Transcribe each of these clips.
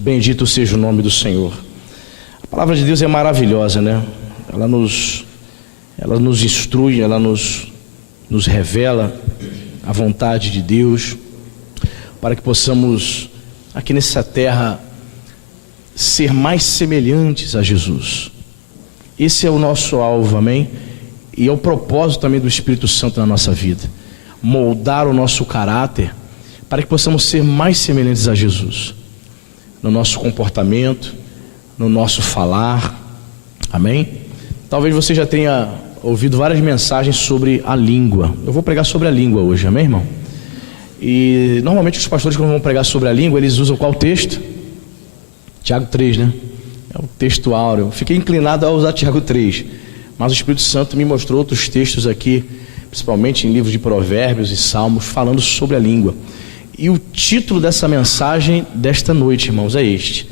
Bendito seja o nome do Senhor. A palavra de Deus é maravilhosa, né? Ela nos instrui, ela nos revela a vontade de Deus, para que possamos, aqui nessa terra, ser mais semelhantes a Jesus. Esse é o nosso alvo, amém? E é o propósito também do Espírito Santo na nossa vida, moldar o nosso caráter, para que possamos ser mais semelhantes a Jesus, no nosso comportamento, no nosso falar, amém? Talvez você já tenha ouvido várias mensagens sobre a língua. Eu vou pregar sobre a língua hoje, amém, irmão? E normalmente os pastores, quando vão pregar sobre a língua, eles usam qual texto? Tiago 3, né? É o texto áureo. Fiquei inclinado a usar Tiago 3, mas o Espírito Santo me mostrou outros textos aqui, principalmente em livros de Provérbios e Salmos, falando sobre a língua. E o título dessa mensagem desta noite, irmãos, é este: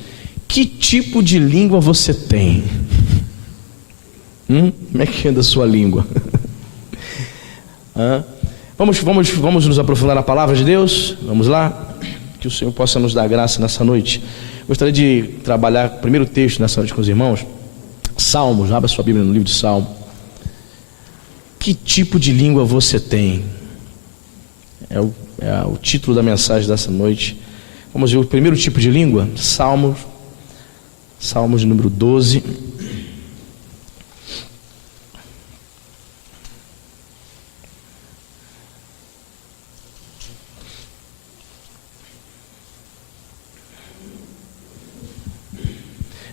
que tipo de língua você tem? Como é que anda a sua língua? Vamos nos aprofundar na palavra de Deus? Vamos lá? Que o Senhor possa nos dar graça nessa noite. Gostaria de trabalhar o primeiro texto nessa noite com os irmãos. Salmos, abra sua Bíblia no livro de Salmo. Que tipo de língua você tem? É o título da mensagem dessa noite. Vamos ver o primeiro tipo de língua. Salmos de número 12.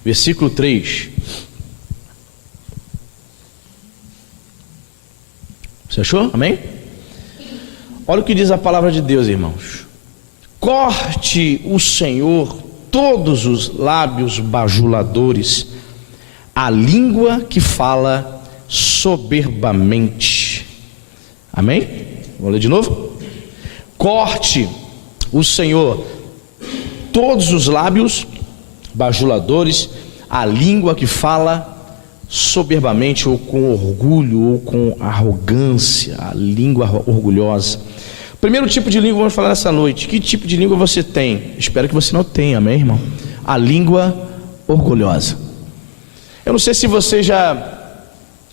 Versículo 3. Você achou? Amém? Olha o que diz a palavra de Deus, irmãos. Corte o Senhor todos os lábios bajuladores, a língua que fala soberbamente. Amém? Vou ler de novo. Corte o Senhor todos os lábios bajuladores, a língua que fala soberbamente, ou com orgulho, ou com arrogância, a língua orgulhosa. Primeiro tipo de língua vamos falar nessa noite. Que tipo de língua você tem? Espero que você não tenha, amém, irmão? A língua orgulhosa. Eu não sei se você já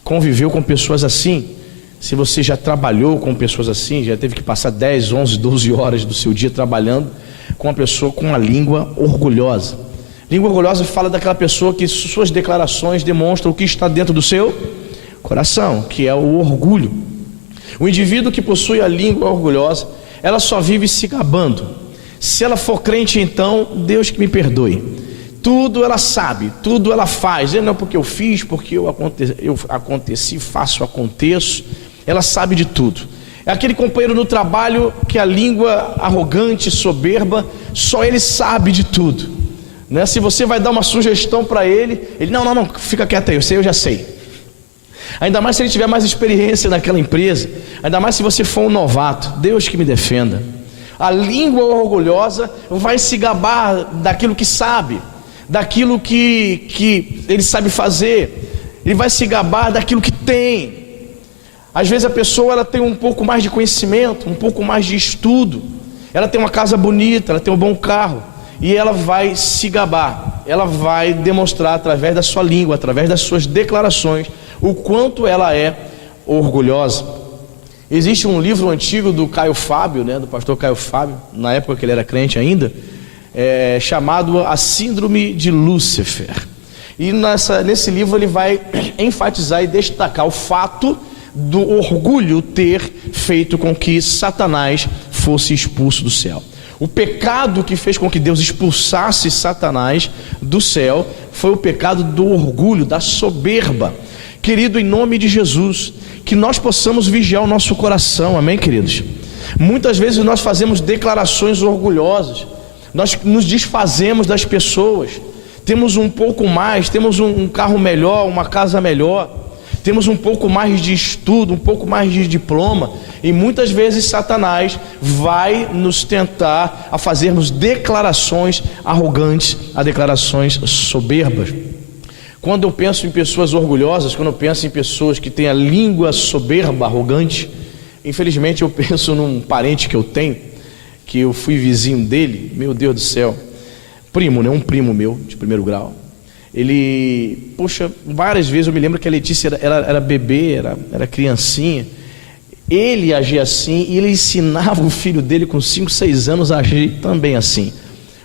conviveu com pessoas assim, se você já trabalhou com pessoas assim, já teve que passar 10, 11, 12 horas do seu dia trabalhando com uma pessoa com uma língua orgulhosa. Língua orgulhosa fala daquela pessoa que suas declarações demonstram o que está dentro do seu coração, que é o orgulho. O indivíduo que possui a língua orgulhosa, ela só vive se gabando. Se ela for crente, então, Deus que me perdoe. Tudo ela sabe, tudo ela faz. Não porque eu fiz, porque eu aconteci, faço, aconteço. Ela sabe de tudo. É aquele companheiro no trabalho que a língua arrogante, soberba, só ele sabe de tudo. Né? Se você vai dar uma sugestão para ele, não, fica quieto aí, eu já sei. Ainda mais se ele tiver mais experiência naquela empresa, ainda mais se você for um novato. Deus que me defenda. A língua orgulhosa vai se gabar daquilo que sabe, daquilo que ele sabe fazer. Ele vai se gabar daquilo que tem. Às vezes a pessoa ela tem um pouco mais de conhecimento, um pouco mais de estudo, ela tem uma casa bonita, ela tem um bom carro, e ela vai se gabar, ela vai demonstrar através da sua língua, através das suas declarações, o quanto ela é orgulhosa. Existe um livro antigo do Caio Fábio, né, do pastor Caio Fábio, na época que ele era crente ainda, chamado A Síndrome de Lúcifer. E nesse livro ele vai enfatizar e destacar o fato do orgulho ter feito com que Satanás fosse expulso do céu. O pecado que fez com que Deus expulsasse Satanás do céu foi o pecado do orgulho, da soberba. Querido, em nome de Jesus, que nós possamos vigiar o nosso coração, amém, queridos? Muitas vezes nós fazemos declarações orgulhosas, nós nos desfazemos das pessoas. Temos um pouco mais, temos um carro melhor, uma casa melhor, temos um pouco mais de estudo, um pouco mais de diploma, e muitas vezes Satanás vai nos tentar a fazermos declarações arrogantes, a declarações soberbas. Quando eu penso em pessoas orgulhosas, quando eu penso em pessoas que têm a língua soberba, arrogante, infelizmente eu penso num parente que eu tenho, que eu fui vizinho dele. Meu Deus do céu, primo, né? Um primo meu, de primeiro grau. Ele, poxa, várias vezes eu me lembro que a Letícia era bebê, era criancinha. Ele agia assim e ele ensinava o filho dele com 5, 6 anos a agir também assim.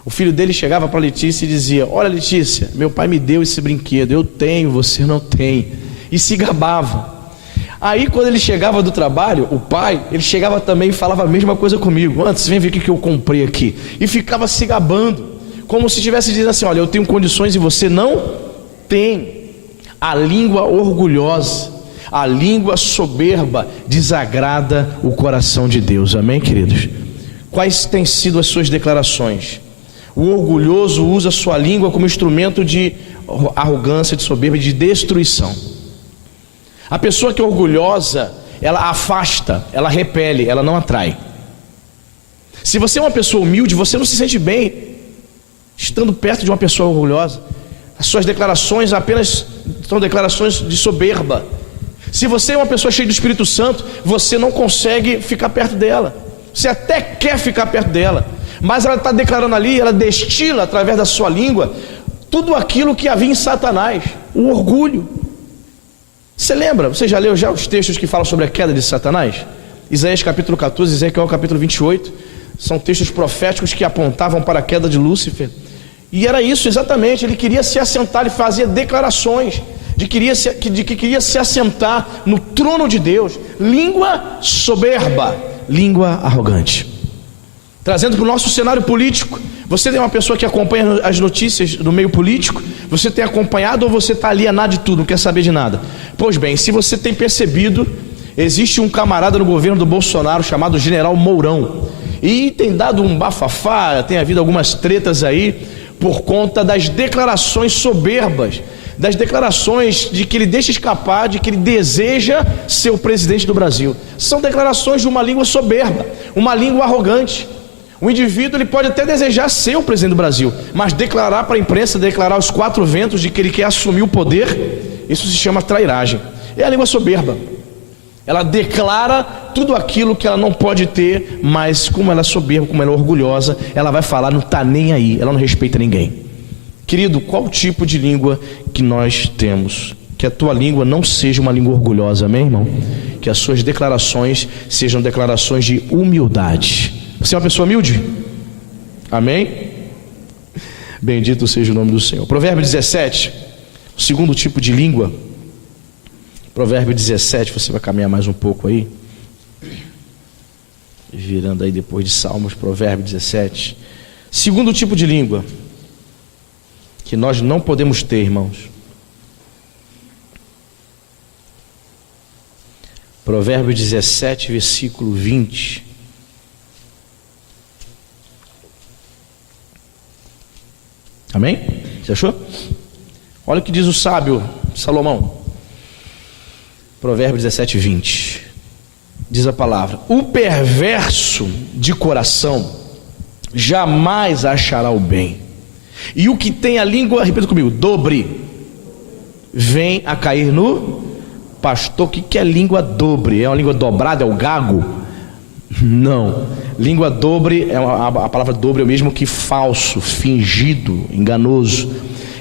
O filho dele chegava para a Letícia e dizia: olha, Letícia, meu pai me deu esse brinquedo, eu tenho, você não tem. E se gabava. Aí quando ele chegava do trabalho, o pai, ele chegava também e falava a mesma coisa comigo: antes, vem ver o que eu comprei aqui. E ficava se gabando, como se estivesse dizendo assim: olha, eu tenho condições e você não tem. A língua orgulhosa, a língua soberba desagrada o coração de Deus. Amém, queridos? Quais têm sido as suas declarações? O orgulhoso usa a sua língua como instrumento de arrogância, de soberba e de destruição. A pessoa que é orgulhosa, ela afasta, ela repele, ela não atrai. Se você é uma pessoa humilde, você não se sente bem estando perto de uma pessoa orgulhosa. As suas declarações apenas são declarações de soberba. Se você é uma pessoa cheia do Espírito Santo, você não consegue ficar perto dela. Você até quer ficar perto dela, mas ela está declarando ali, ela destila através da sua língua tudo aquilo que havia em Satanás, o orgulho. Você lembra? Você já leu os textos que falam sobre a queda de Satanás? Isaías capítulo 14, Ezequiel capítulo 28. São textos proféticos que apontavam para a queda de Lúcifer. E era isso exatamente, ele queria se assentar, ele fazia declarações de que queria se assentar no trono de Deus. Língua soberba, língua arrogante. Trazendo para o nosso cenário político, você tem uma pessoa que acompanha as notícias do meio político? Você tem acompanhado ou você está alienado de tudo, não quer saber de nada? Pois bem, se você tem percebido, existe um camarada no governo do Bolsonaro chamado General Mourão, e tem dado um bafafá, tem havido algumas tretas aí por conta das declarações soberbas, das declarações de que ele deixa escapar, de que ele deseja ser o presidente do Brasil. São declarações de uma língua soberba, uma língua arrogante. O indivíduo, ele pode até desejar ser o presidente do Brasil, mas declarar para a imprensa, declarar aos 4 ventos de que ele quer assumir o poder, isso se chama trairagem. É a língua soberba. Ela declara tudo aquilo que ela não pode ter, mas como ela é soberba, como ela é orgulhosa, ela vai falar, não está nem aí, ela não respeita ninguém. Querido, qual o tipo de língua que nós temos? Que a tua língua não seja uma língua orgulhosa, amém, irmão? Que as suas declarações sejam declarações de humildade. Você é uma pessoa humilde? Amém? Bendito seja o nome do Senhor. Provérbio 17, o segundo tipo de língua. Provérbio 17, você vai caminhar mais um pouco aí. Virando aí depois de Salmos, Provérbio 17. Segundo tipo de língua que nós não podemos ter, irmãos. Provérbio 17, versículo 20. Amém? Você achou? Olha o que diz o sábio Salomão. Provérbio 17, 20. Diz a palavra: o perverso de coração jamais achará o bem, e o que tem a língua, repita comigo, dobre, vem a cair no pastor. O que é língua dobre? É uma língua dobrada? É o gago? Não. Língua dobre, a palavra dobre é o mesmo que falso, fingido, enganoso.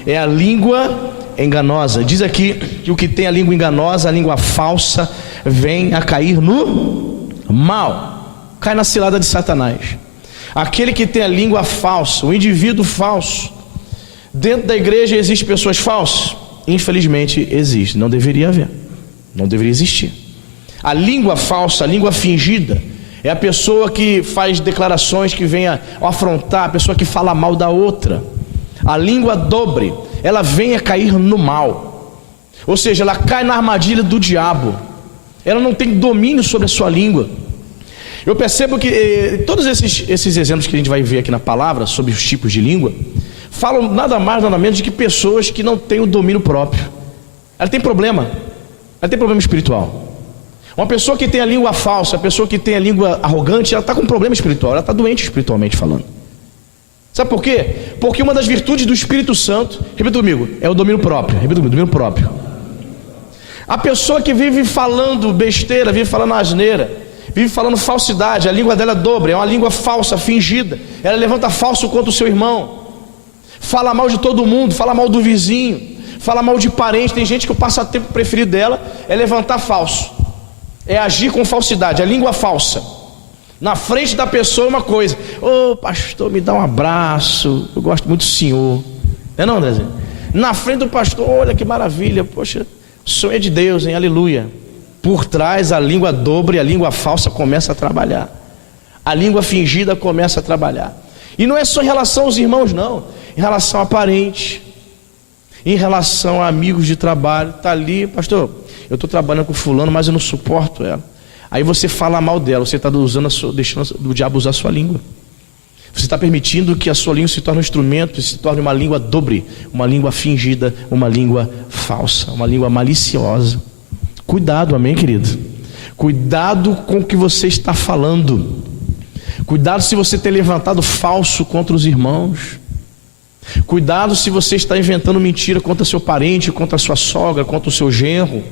É a língua enganosa. Diz aqui que o que tem a língua enganosa, a língua falsa, vem a cair no mal, cai na cilada de Satanás. Aquele que tem a língua falsa, o indivíduo falso. Dentro da igreja existem pessoas falsas? Infelizmente existe, não deveria haver, não deveria existir. A língua falsa, a língua fingida, é a pessoa que faz declarações que vem a afrontar, a pessoa que fala mal da outra. A língua dobre, ela vem a cair no mal, ou seja, ela cai na armadilha do diabo. Ela não tem domínio sobre a sua língua. Eu percebo que todos esses exemplos que a gente vai ver aqui na palavra, sobre os tipos de língua, falam nada mais, nada menos de que pessoas que não têm o domínio próprio. Ela tem problema espiritual. Uma pessoa que tem a língua falsa, a pessoa que tem a língua arrogante, ela está com um problema espiritual, ela está doente espiritualmente falando. Sabe por quê? Porque uma das virtudes do Espírito Santo, repita comigo, é o domínio próprio. Repita comigo, domínio próprio. A pessoa que vive falando besteira, vive falando asneira, vive falando falsidade, a língua dela é dobre, é uma língua falsa, fingida. Ela levanta falso contra o seu irmão. Fala mal de todo mundo, fala mal do vizinho, fala mal de parente. Tem gente que o passatempo preferido dela é levantar falso, é agir com falsidade, a língua falsa. Na frente da pessoa uma coisa: ô pastor, me dá um abraço, eu gosto muito do senhor. Não, Andrezinho? Na frente do pastor, olha que maravilha, poxa, o sonho é de Deus, hein? Aleluia. Por trás a língua dobre, a língua falsa começa a trabalhar, a língua fingida começa a trabalhar. E não é só em relação aos irmãos, não, em relação a parentes, em relação a amigos de trabalho. Está ali: pastor, eu estou trabalhando com fulano, mas eu não suporto ela. Aí você fala mal dela, você está deixando o diabo usar a sua língua. Você está permitindo que a sua língua se torne um instrumento, se torne uma língua dobre, uma língua fingida, uma língua falsa, uma língua maliciosa. Cuidado, amém, querido? Cuidado com o que você está falando. Cuidado se você tem levantado falso contra os irmãos. Cuidado se você está inventando mentira contra seu parente, contra a sua sogra, contra o seu genro,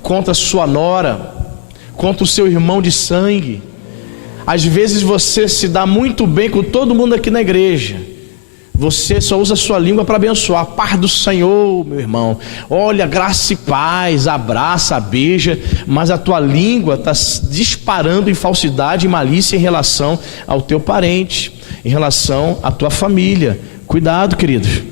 contra a sua nora, contra o seu irmão de sangue. Às vezes você se dá muito bem com todo mundo aqui na igreja, você só usa a sua língua para abençoar. A paz do Senhor, meu irmão, olha, graça e paz, abraça, beija, mas a tua língua está disparando em falsidade e malícia em relação ao teu parente, em relação à tua família. Cuidado, queridos.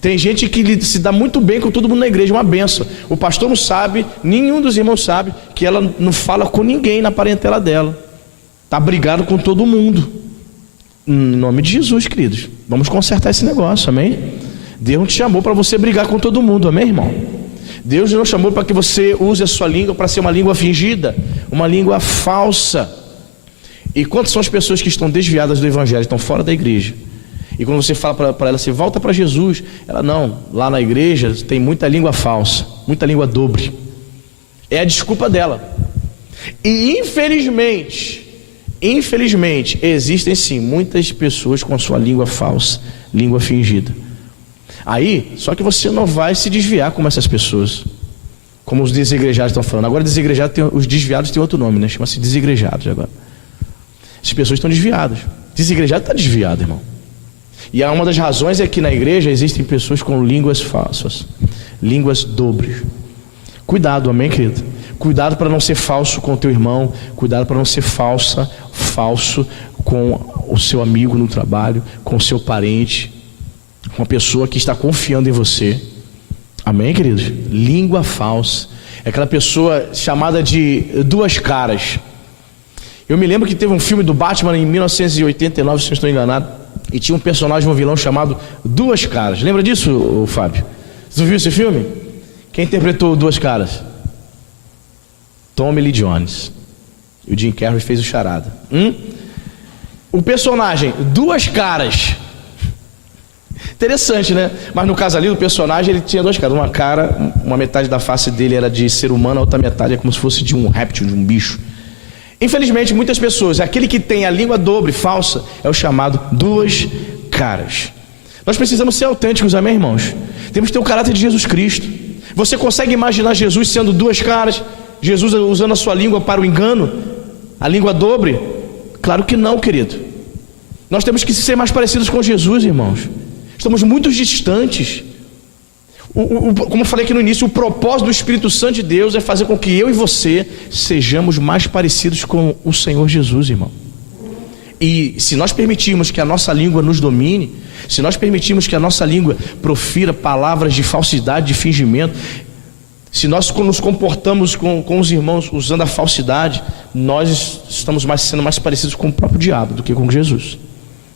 Tem gente que se dá muito bem com todo mundo na igreja, uma benção. O pastor não sabe, nenhum dos irmãos sabe que ela não fala com ninguém na parentela dela. Está brigado com todo mundo. Em nome de Jesus, queridos, vamos consertar esse negócio, amém? Deus não te chamou para você brigar com todo mundo, amém, irmão? Deus não chamou para que você use a sua língua para ser uma língua fingida, uma língua falsa. E quantas são as pessoas que estão desviadas do evangelho, estão fora da igreja? E quando você fala para ela, você volta para Jesus, ela: não, lá na igreja tem muita língua falsa, muita língua dobre. É a desculpa dela. E infelizmente, existem sim muitas pessoas com a sua língua falsa, língua fingida. Aí, só que você não vai se desviar como essas pessoas, como os desigrejados estão falando. Agora os desviados têm outro nome, né? Chama-se desigrejados agora. As pessoas estão desviadas. Desigrejado está desviado, irmão. E uma das razões é que na igreja existem pessoas com línguas falsas, línguas dobres. Cuidado, amém, querido? Cuidado para não ser falso com o teu irmão. Cuidado para não ser falso com o seu amigo no trabalho, com o seu parente, com a pessoa que está confiando em você. Amém, queridos? Língua falsa é aquela pessoa chamada de duas caras. Eu me lembro que teve um filme do Batman em 1989, se não estou enganado, e tinha um personagem, um vilão chamado Duas Caras. Lembra disso, Fábio? Você viu esse filme? Quem interpretou Duas Caras? Tommy Lee Jones. E o Jim Carrey fez o charada. O personagem Duas Caras. Interessante, né? Mas no caso ali, o personagem, ele tinha duas caras. Uma cara, uma metade da face dele era de ser humano, a outra metade é como se fosse de um réptil, de um bicho. Infelizmente, muitas pessoas, aquele que tem a língua dobre, falsa, é o chamado duas caras. Nós precisamos ser autênticos, amém, irmãos? Temos que ter o caráter de Jesus Cristo. Você consegue imaginar Jesus sendo duas caras? Jesus usando a sua língua para o engano? A língua dobre? Claro que não, querido. Nós temos que ser mais parecidos com Jesus, irmãos. Estamos muito distantes. Como eu falei aqui no início, o propósito do Espírito Santo de Deus é fazer com que eu e você sejamos mais parecidos com o Senhor Jesus, irmão. E se nós permitirmos que a nossa língua nos domine, se nós permitirmos que a nossa língua profira palavras de falsidade, de fingimento, se nós nos comportamos com os irmãos usando a falsidade, nós estamos sendo mais parecidos com o próprio diabo do que com Jesus.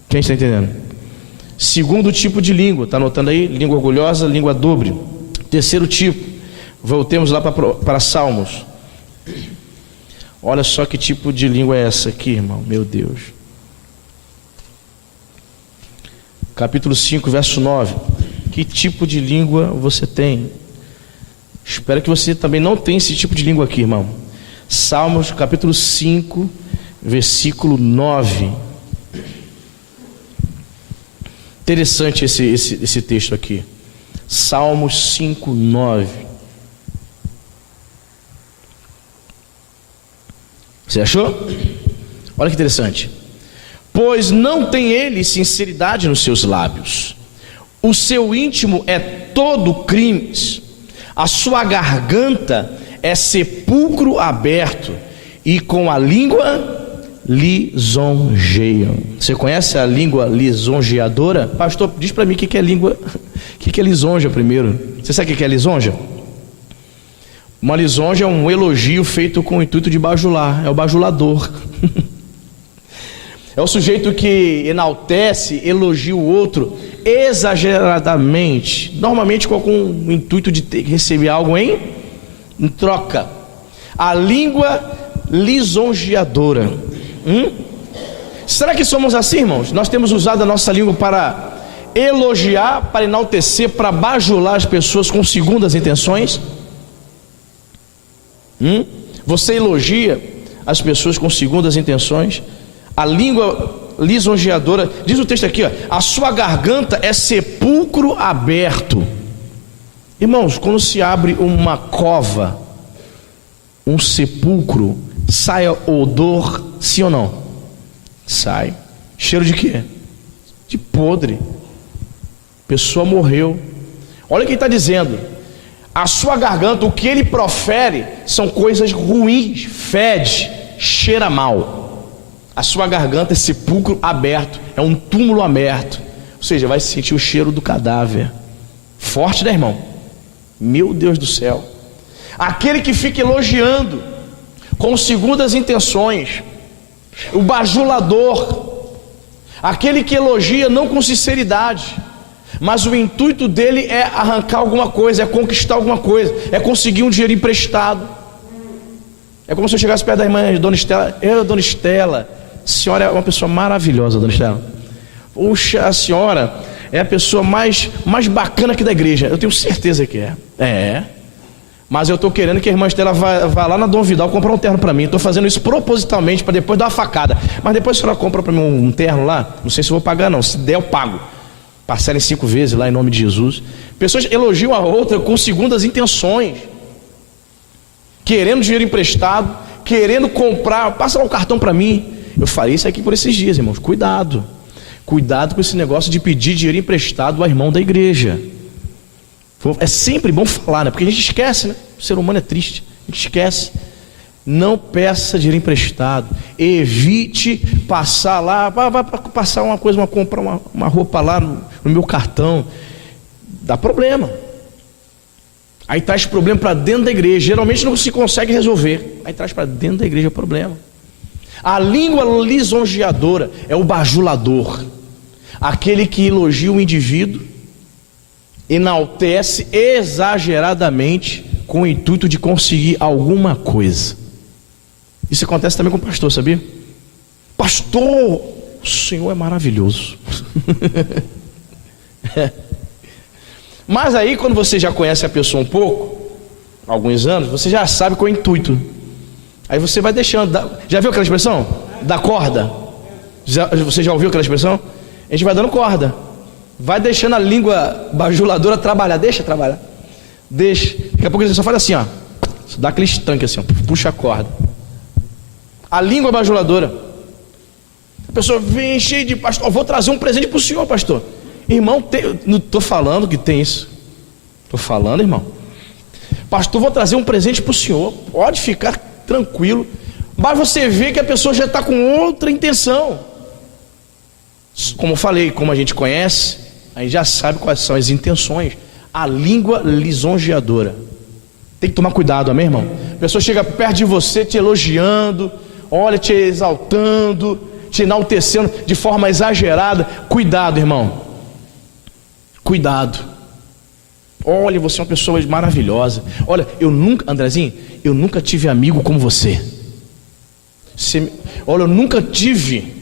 Quem está entendendo? Segundo tipo de língua, está anotando aí? Língua orgulhosa, língua dobre. Terceiro tipo, voltemos lá para Salmos. Olha só que tipo de língua é essa aqui, irmão, meu Deus. Capítulo 5, verso 9. Que tipo de língua você tem? Espero que você também não tenha esse tipo de língua aqui, irmão. Salmos, capítulo 5, versículo 9. Interessante esse texto aqui. Salmos 5, 9. Você achou? Olha que interessante. Pois não tem ele sinceridade nos seus lábios. O seu íntimo é todo crimes. A sua garganta é sepulcro aberto, e com a língua lisonjeiam. Você conhece a língua lisonjeadora? Pastor, diz para mim o que é língua, o que é lisonja primeiro. Você sabe o que é lisonja? Uma lisonja é um elogio feito com o intuito de bajular, é o bajulador. É o sujeito que enaltece, elogia o outro exageradamente, normalmente com o intuito de receber algo em troca. A língua lisonjeadora. Será que somos assim, irmãos? Nós temos usado a nossa língua para elogiar, para enaltecer, para bajular as pessoas com segundas intenções? Você elogia as pessoas com segundas intenções? A língua lisonjeadora, diz o texto aqui, ó, a sua garganta é sepulcro aberto. Irmãos, quando se abre uma cova, um sepulcro, sai odor, sim ou não? Sai. Cheiro de quê? De podre. Pessoa morreu. Olha o que ele está dizendo. A sua garganta, o que ele profere são coisas ruins, fede, cheira mal. A sua garganta é sepulcro aberto, é um túmulo aberto. Ou seja, vai sentir o cheiro do cadáver. Forte, né, irmão? Meu Deus do céu. Aquele que fica elogiando com segundas intenções, o bajulador, aquele que elogia não com sinceridade, mas o intuito dele é arrancar alguma coisa, é conquistar alguma coisa, é conseguir um dinheiro emprestado. É como se eu chegasse perto da irmã Dona Estela. Dona Estela, a senhora é uma pessoa maravilhosa, Dona Estela. Puxa, a senhora é a pessoa mais bacana aqui da igreja. Eu tenho certeza que é. Mas eu estou querendo que a irmã Estela vá lá na Dom Vidal comprar um terno para mim. Estou fazendo isso propositalmente para depois dar uma facada. Mas depois a senhora compra para mim um terno lá. Não sei se eu vou pagar não. Se der eu pago. Parcela em 5 vezes lá em nome de Jesus. Pessoas elogiam a outra com segundas intenções, querendo dinheiro emprestado, querendo comprar. Passa lá o cartão para mim. Eu falei isso aqui por esses dias, irmãos. Cuidado com esse negócio de pedir dinheiro emprestado ao irmão da igreja. É sempre bom falar, né? Porque a gente esquece, né? O ser humano é triste, a gente esquece. Não peça dinheiro emprestado. Evite passar lá, vai passar uma coisa, comprar uma roupa lá no meu cartão. Dá problema. Aí traz problema para dentro da igreja. Geralmente não se consegue resolver. Aí traz para dentro da igreja problema. A língua lisonjeadora é o bajulador, aquele que elogia o indivíduo, enaltece exageradamente com o intuito de conseguir alguma coisa. Isso acontece também com o pastor, sabia? Pastor, o senhor é maravilhoso. Mas aí quando você já conhece a pessoa um pouco, alguns anos, você já sabe qual é o intuito. Aí você vai deixando. Já viu aquela expressão? Da corda. Você já ouviu aquela expressão? A gente vai dando corda. Vai deixando a língua bajuladora trabalhar. Deixa trabalhar. Deixa. Daqui a pouco você só faz assim, ó. Dá aquele estanque assim, ó. Puxa a corda. A língua bajuladora. A pessoa vem cheia de pastor. Vou trazer um presente para o senhor, pastor. Irmão, não estou falando que tem isso. Estou falando, irmão. Pastor, vou trazer um presente para o senhor. Pode ficar tranquilo. Mas você vê que a pessoa já está com outra intenção. Como eu falei, como a gente conhece, a gente já sabe quais são as intenções. A língua lisonjeadora. Tem que tomar cuidado, amém, irmão? A pessoa chega perto de você te elogiando, olha, te exaltando, te enaltecendo de forma exagerada. Cuidado, irmão. Cuidado. Olha, você é uma pessoa maravilhosa. Olha, Andrezinho, eu nunca tive amigo como você. Olha, eu nunca tive.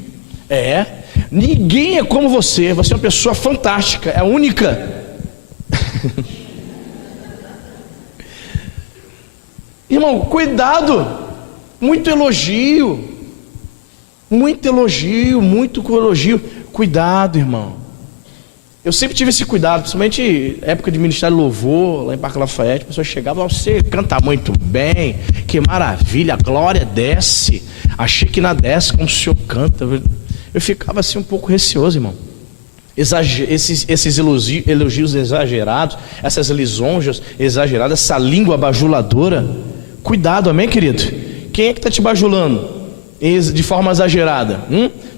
Ninguém é como você. Você é uma pessoa fantástica, é única. Irmão, cuidado. Muito elogio. Cuidado, irmão. Eu sempre tive esse cuidado, principalmente época de ministério louvor, lá em Parque Lafayette. A pessoa chegava, você canta muito bem, que maravilha, a glória desce. Achei que não desce como o senhor canta. Eu ficava assim um pouco receoso, irmão. esses elogios exagerados, essas lisonjas exageradas, essa língua bajuladora. Cuidado, amém, querido? Quem é que está te bajulando de forma exagerada?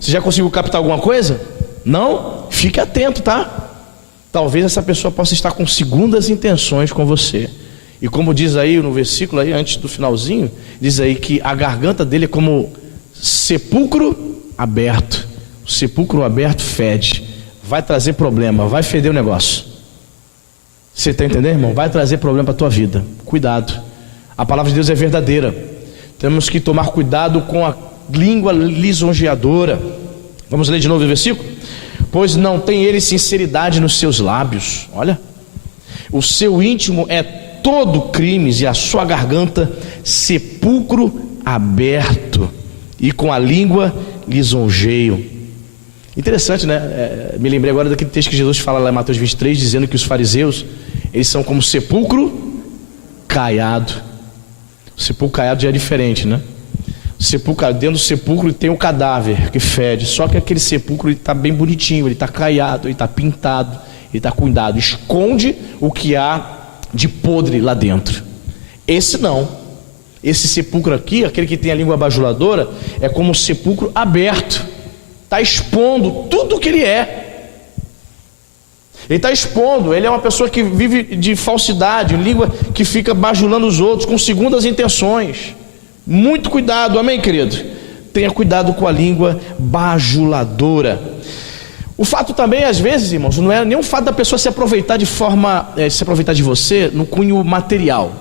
Você já conseguiu captar alguma coisa? Não? Fique atento, tá? Talvez essa pessoa possa estar com segundas intenções com você. E como diz aí no versículo, aí, antes do finalzinho, diz aí que a garganta dele é como sepulcro aberto. O sepulcro aberto fede. Vai trazer problema, vai feder o negócio. Você está entendendo, irmão? Vai trazer problema para a tua vida. Cuidado. A palavra de Deus é verdadeira. Temos que tomar cuidado com a língua lisonjeadora. Vamos ler de novo o versículo? Pois não tem ele sinceridade nos seus lábios. Olha. O seu íntimo é todo crimes e a sua garganta sepulcro aberto. E com a língua lisonjeio. Interessante, né? Me lembrei agora daquele texto que Jesus fala lá em Mateus 23, dizendo que os fariseus, eles são como sepulcro caiado. O sepulcro caiado já é diferente, né? O sepulcro, dentro do sepulcro tem um cadáver que fede. Só que aquele sepulcro está bem bonitinho, ele está caiado, ele está pintado, ele está cuidado, esconde o que há de podre lá dentro. Esse não. Esse sepulcro aqui, aquele que tem a língua bajuladora, é como um sepulcro aberto. Está expondo tudo o que ele é. Ele está expondo. Ele é uma pessoa que vive de falsidade, língua que fica bajulando os outros com segundas intenções. Muito cuidado, amém, querido? Tenha cuidado com a língua bajuladora. O fato também, às vezes, irmãos, não é nem o fato da pessoa se aproveitar se aproveitar de você no cunho material,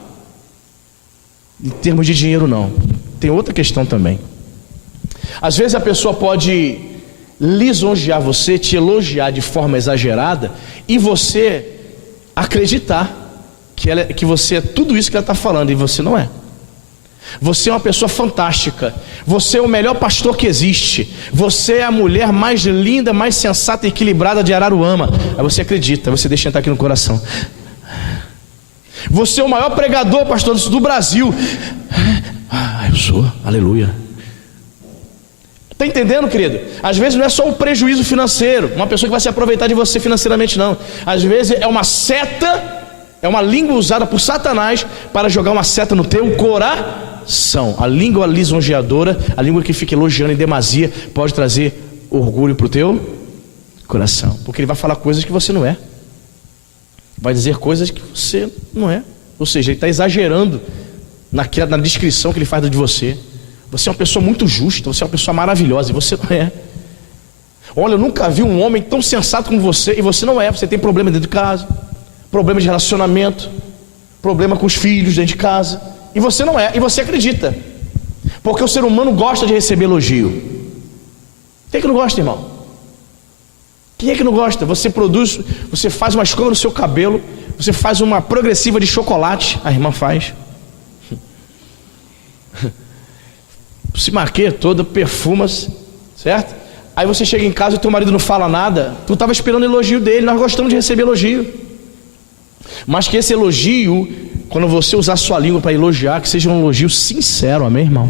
em termos de dinheiro, não. Tem outra questão também. Às vezes a pessoa pode lisonjear você, te elogiar de forma exagerada, e você acreditar que você é tudo isso que ela está falando, e você não é. Você é uma pessoa fantástica. Você é o melhor pastor que existe. Você é a mulher mais linda, mais sensata e equilibrada de Araruama. Aí você acredita, você deixa entrar aqui no coração. Você é o maior pregador, pastor, do Brasil. Eu sou, aleluia. Está entendendo, querido? Às vezes não é só um prejuízo financeiro, uma pessoa que vai se aproveitar de você financeiramente, não. Às vezes é uma seta, é uma língua usada por Satanás para jogar uma seta no teu coração. A língua lisonjeadora, a língua que fica elogiando em demasia, pode trazer orgulho para o teu coração, porque ele vai falar coisas que você não é, vai dizer coisas que você não é. Ou seja, ele está exagerando na descrição que ele faz de você. Você é uma pessoa muito justa, você é uma pessoa maravilhosa, e você não é. Olha, eu nunca vi um homem tão sensato como você, e você não é. Você tem problema dentro de casa, problema de relacionamento, problema com os filhos dentro de casa, e você não é, e você acredita, porque o ser humano gosta de receber elogio. Quem é que não gosta, irmão? Quem é que não gosta? Você faz uma escova no seu cabelo, você faz uma progressiva de chocolate, a irmã faz, se maquia toda, perfuma-se, certo? Aí você chega em casa e teu marido não fala nada. Tu estava esperando elogio dele. Nós gostamos de receber elogio, mas que esse elogio, quando você usar sua língua para elogiar, que seja um elogio sincero, amém, irmão?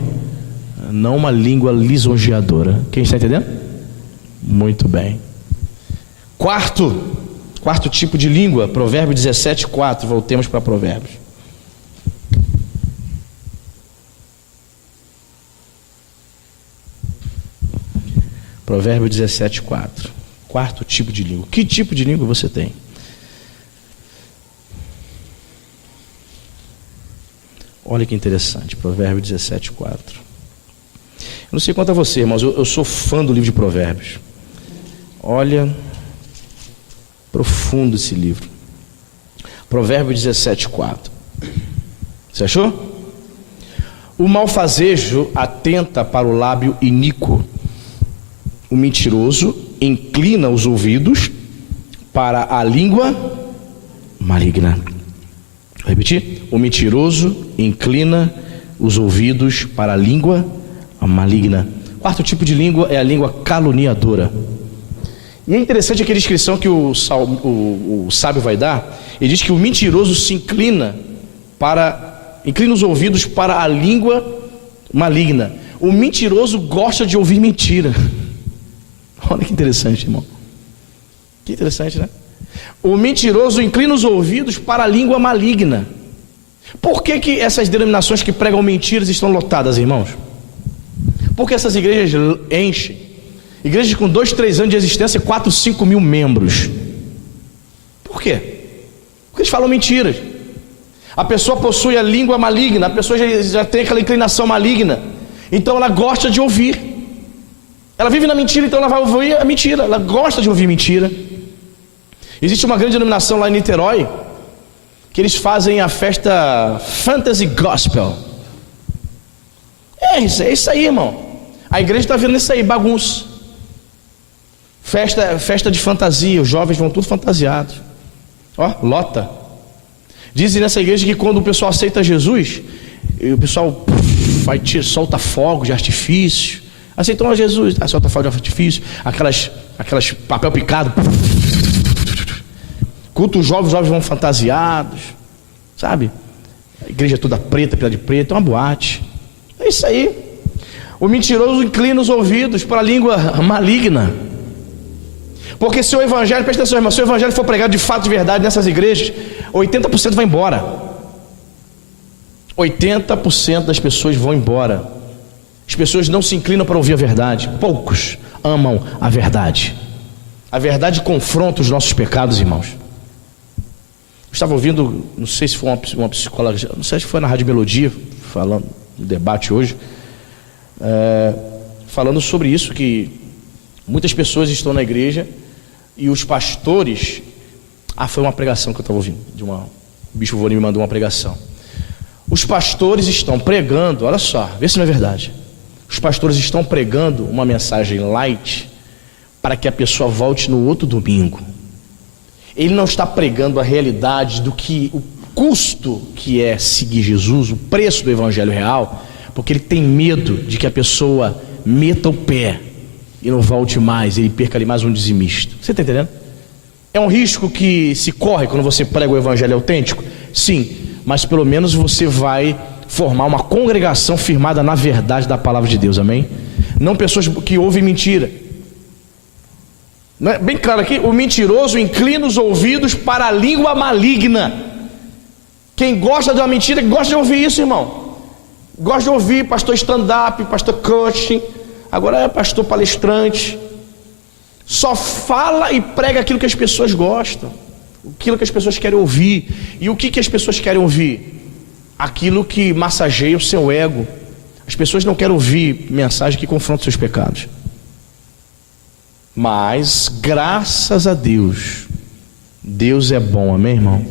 Não uma língua lisonjeadora. Quem está entendendo? Muito bem. Quarto tipo de língua, Provérbio 17:4. Voltemos para Provérbios. Provérbio 17:4. Quarto tipo de língua. Que tipo de língua você tem? Olha que interessante, Provérbio 17:4. Eu não sei quanto a você, mas eu sou fã do livro de Provérbios. Olha, profundo esse livro. Provérbio 17:4. Você achou? O malfazejo atenta para o lábio iníquo. O mentiroso inclina os ouvidos para a língua maligna. Vou repetir? O mentiroso inclina os ouvidos para a língua maligna. Quarto tipo de língua é a língua caluniadora. E é interessante aquela descrição que o sábio vai dar. Ele diz que o mentiroso se inclina os ouvidos para a língua maligna. O mentiroso gosta de ouvir mentira. Olha que interessante, irmão. Que interessante, né? O mentiroso inclina os ouvidos para a língua maligna. Por que essas denominações que pregam mentiras estão lotadas, irmãos? Porque essas igrejas enchem. Igrejas com 2, 3 anos de existência, 4, 5 mil membros. Por quê? Porque eles falam mentiras. A pessoa possui a língua maligna, a pessoa já tem aquela inclinação maligna. Então ela gosta de ouvir. Ela vive na mentira, então ela vai ouvir a mentira. Ela gosta de ouvir mentira. Existe uma grande denominação lá em Niterói, que eles fazem a festa Fantasy Gospel. É isso aí, irmão. A igreja está vendo isso aí, bagunça. Festa de fantasia, os jovens vão tudo fantasiados. Ó, lota. Dizem nessa igreja que quando o pessoal aceita Jesus, o pessoal solta fogo de artifício. Aceitou a Jesus, solta fogo de artifício, aquelas papel picado. Culto os jovens vão fantasiados, sabe? A igreja toda preta, pela de preto, é uma boate. É isso aí. O mentiroso inclina os ouvidos para a língua maligna. Porque se o evangelho, presta atenção, irmão, se o evangelho for pregado de fato, de verdade nessas igrejas, 80% vai embora. 80% das pessoas vão embora. As pessoas não se inclinam para ouvir a verdade. Poucos amam a verdade. A verdade confronta os nossos pecados, irmãos. Eu estava ouvindo, não sei se foi uma psicóloga, não sei se foi na Rádio Melodia, falando no debate hoje, falando sobre isso, que muitas pessoas estão na igreja e os pastores... foi uma pregação que eu estava ouvindo, o Bispo Voni me mandou uma pregação. Os pastores estão pregando, olha só, vê se não é verdade. Os pastores estão pregando uma mensagem light para que a pessoa volte no outro domingo. Ele não está pregando a realidade do que o custo que é seguir Jesus, o preço do evangelho real, porque ele tem medo de que a pessoa meta o pé e não volte mais, ele perca ali mais um dizimista. Você está entendendo? É um risco que se corre quando você prega o evangelho autêntico? Sim, mas pelo menos você vai formar uma congregação firmada na verdade da palavra de Deus, amém? Não pessoas que ouvem mentira. Não é bem claro aqui, o mentiroso inclina os ouvidos para a língua maligna. Quem gosta de uma mentira, gosta de ouvir isso, irmão. Gosta de ouvir pastor stand-up, pastor coaching, agora é pastor palestrante. Só fala e prega aquilo que as pessoas gostam, aquilo que as pessoas querem ouvir. E o que as pessoas querem ouvir? Aquilo que massageia o seu ego. As pessoas não querem ouvir mensagem que confronta seus pecados. Mas, graças a Deus, Deus é bom, amém, irmão?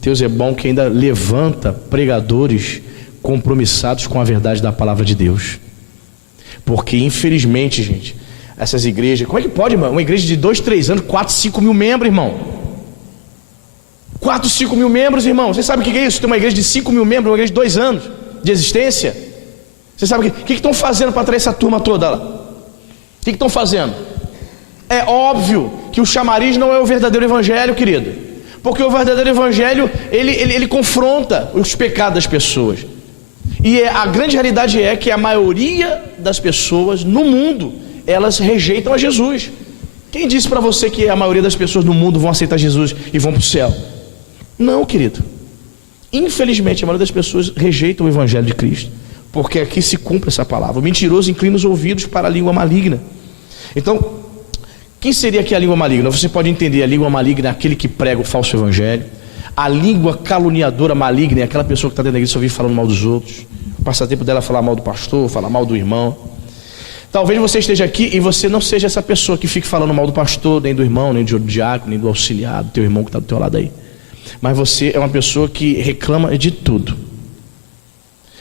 Deus é bom que ainda levanta pregadores compromissados com a verdade da palavra de Deus. Porque, infelizmente, gente, essas igrejas, como é que pode, irmão? Uma igreja de 2, 3 anos, 4, 5 mil membros, irmão. 4, 5 mil membros, irmão. Você sabe o que é isso? Tem uma igreja de 5 mil membros, uma igreja de 2 anos de existência. Você sabe o que estão fazendo para atrair essa turma toda lá? O que estão fazendo? É óbvio que o chamariz não é o verdadeiro evangelho, querido. Porque o verdadeiro evangelho, ele confronta os pecados das pessoas. E a grande realidade é que a maioria das pessoas no mundo, elas rejeitam a Jesus. Quem disse para você que a maioria das pessoas no mundo vão aceitar Jesus e vão para o céu? Não, querido. Infelizmente, a maioria das pessoas rejeitam o evangelho de Cristo, porque aqui se cumpre essa palavra. O mentiroso inclina os ouvidos para a língua maligna. Então, quem seria aqui a língua maligna? Você pode entender a língua maligna é aquele que prega o falso evangelho. A língua caluniadora maligna é aquela pessoa que está dentro da igreja só vive falando mal dos outros. O passatempo dela é falar mal do pastor, falar mal do irmão. Talvez você esteja aqui e você não seja essa pessoa que fique falando mal do pastor, nem do irmão, nem do diácono, nem do auxiliar, do teu irmão que está do teu lado aí. Mas você é uma pessoa que reclama de tudo.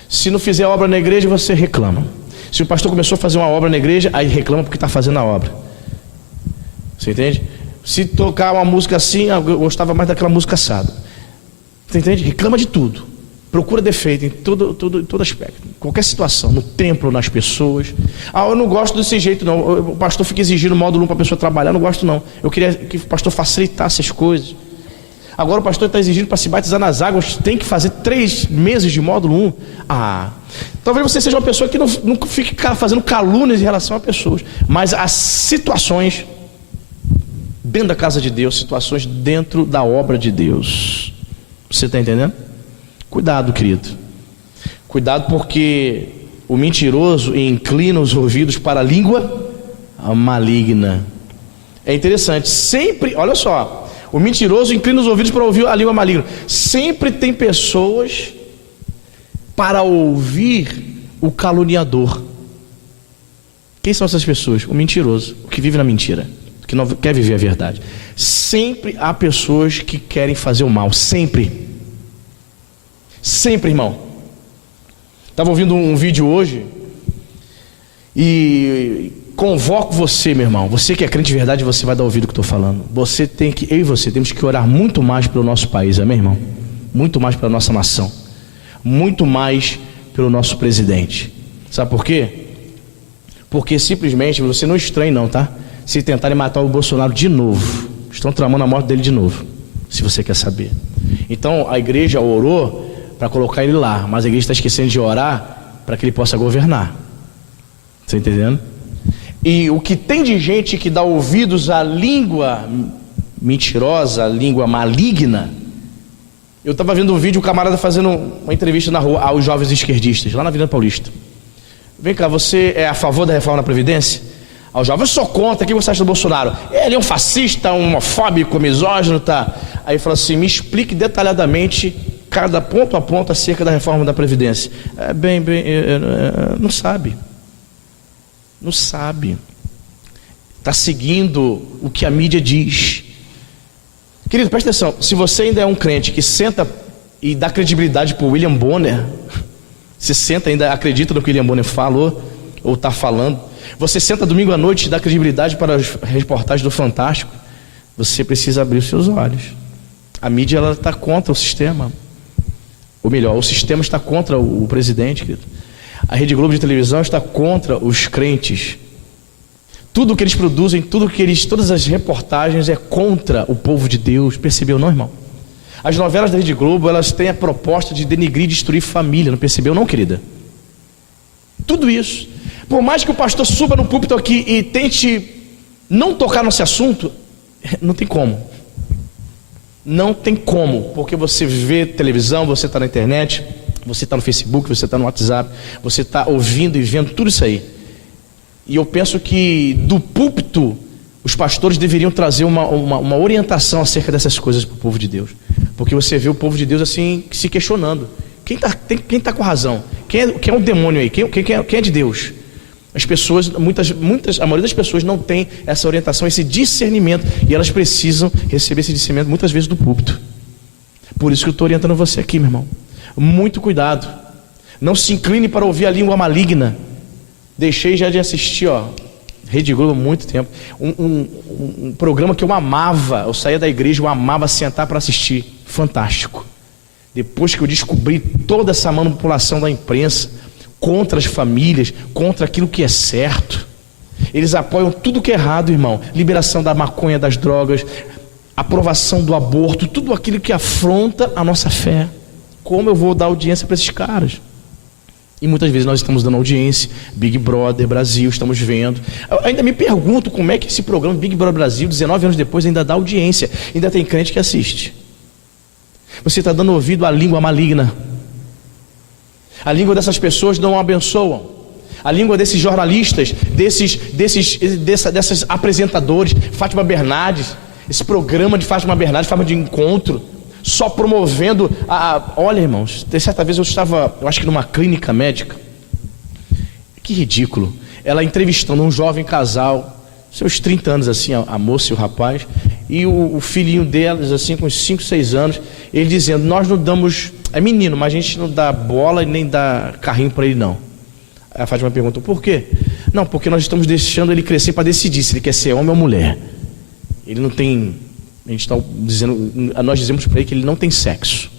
Se não fizer obra na igreja, você reclama. Se o pastor começou a fazer uma obra na igreja, aí reclama porque está fazendo a obra. Você entende? Se tocar uma música assim, eu gostava mais daquela música assada. Você entende? Reclama de tudo. Procura defeito em todo aspecto. Qualquer situação, no templo, nas pessoas. Eu não gosto desse jeito não. O pastor fica exigindo módulo 1 para a pessoa trabalhar. Eu não gosto não. Eu queria que o pastor facilitasse as coisas. Agora o pastor está exigindo para se batizar nas águas, tem que fazer 3 meses de módulo 1. Talvez você seja uma pessoa que não fique fazendo calúnias em relação a pessoas. Mas as situações dentro da casa de Deus, situações dentro da obra de Deus. Você está entendendo? Cuidado, querido. Cuidado, porque o mentiroso inclina os ouvidos para a língua maligna. É interessante, sempre, olha só, o mentiroso inclina os ouvidos para ouvir a língua maligna. Sempre tem pessoas para ouvir o caluniador. Quem são essas pessoas? O mentiroso, o que vive na mentira, o que não quer viver a verdade. Sempre há pessoas que querem fazer o mal, sempre. Sempre, irmão. Estava ouvindo um vídeo hoje e convoco você, meu irmão. Você que é crente de verdade, você vai dar ouvido ao que eu estou falando. Você tem que, eu e você, temos que orar muito mais pelo nosso país, amém, irmão? Muito mais pela nossa nação. Muito mais pelo nosso presidente. Sabe por quê? Porque simplesmente, você não estranhe não, tá? Se tentarem matar o Bolsonaro de novo, estão tramando a morte dele de novo, se você quer saber. Então a igreja orou para colocar ele lá, mas a igreja está esquecendo de orar para que ele possa governar. Está entendendo? E o que tem de gente que dá ouvidos à língua mentirosa, à língua maligna. Eu estava vendo um vídeo, um camarada fazendo uma entrevista na rua aos jovens esquerdistas, lá na Avenida Paulista. Vem cá, você é a favor da reforma da Previdência? Aos jovens, eu sou contra, o que você acha do Bolsonaro? Ele é um fascista, um homofóbico, misógino, tá? Aí ele falou assim, me explique detalhadamente cada ponto a ponto acerca da reforma da Previdência. Não sabe. Não sabe. Está seguindo o que a mídia diz. Querido, presta atenção. Se você ainda é um crente que senta e dá credibilidade para o William Bonner, você senta e ainda acredita no que o William Bonner falou ou está falando, você senta domingo à noite e dá credibilidade para as reportagens do Fantástico, você precisa abrir os seus olhos. A mídia está contra o sistema. Ou melhor, o sistema está contra o presidente, querido. A Rede Globo de televisão está contra os crentes. Tudo que eles produzem, todas as reportagens é contra o povo de Deus. Percebeu não, irmão? As novelas da Rede Globo, elas têm a proposta de denigrir e destruir família. Não percebeu não, querida? Tudo isso. Por mais que o pastor suba no púlpito aqui e tente não tocar nesse assunto, não tem como. Não tem como, porque você vê televisão, você está na internet, você está no Facebook, você está no WhatsApp, você está ouvindo e vendo tudo isso aí. E eu penso que do púlpito os pastores deveriam trazer uma orientação acerca dessas coisas para o povo de Deus. Porque você vê o povo de Deus assim, se questionando. Quem tá com razão? Quem é um demônio aí? Quem é de Deus? As pessoas, a maioria das pessoas não tem essa orientação, esse discernimento. E elas precisam receber esse discernimento muitas vezes do púlpito. Por isso que eu estou orientando você aqui, meu irmão. Muito cuidado. Não se incline para ouvir a língua maligna. Deixei já de assistir, Rede Globo há muito tempo. Um programa que eu amava. Eu saía da igreja, eu amava sentar para assistir. Fantástico. Depois que eu descobri toda essa manipulação da imprensa contra as famílias, contra aquilo que é certo, eles apoiam tudo que é errado, irmão. Liberação da maconha, das drogas, aprovação do aborto, tudo aquilo que afronta a nossa fé. Como eu vou dar audiência para esses caras? E muitas vezes nós estamos dando audiência. Big Brother Brasil, estamos vendo. Eu ainda me pergunto como é que esse programa Big Brother Brasil, 19 anos depois, ainda dá audiência. Ainda tem crente que assiste. Você está dando ouvido à língua maligna. A língua dessas pessoas não abençoam. A língua desses jornalistas, dessas apresentadores, Fátima Bernardes, esse programa de Fátima Bernardes, forma de encontro, só promovendo olha, irmãos, certa vez eu acho que numa clínica médica, que ridículo, ela entrevistando um jovem casal, seus 30 anos assim, a moça e o rapaz, e o filhinho delas assim, com uns 5, 6 anos, ele dizendo, nós não damos, é menino, mas a gente não dá bola e nem dá carrinho para ele não. Aí a Fátima perguntou, por quê? Não, porque nós estamos deixando ele crescer para decidir se ele quer ser homem ou mulher. Ele não tem, a gente está dizendo, nós dizemos para ele que ele não tem sexo.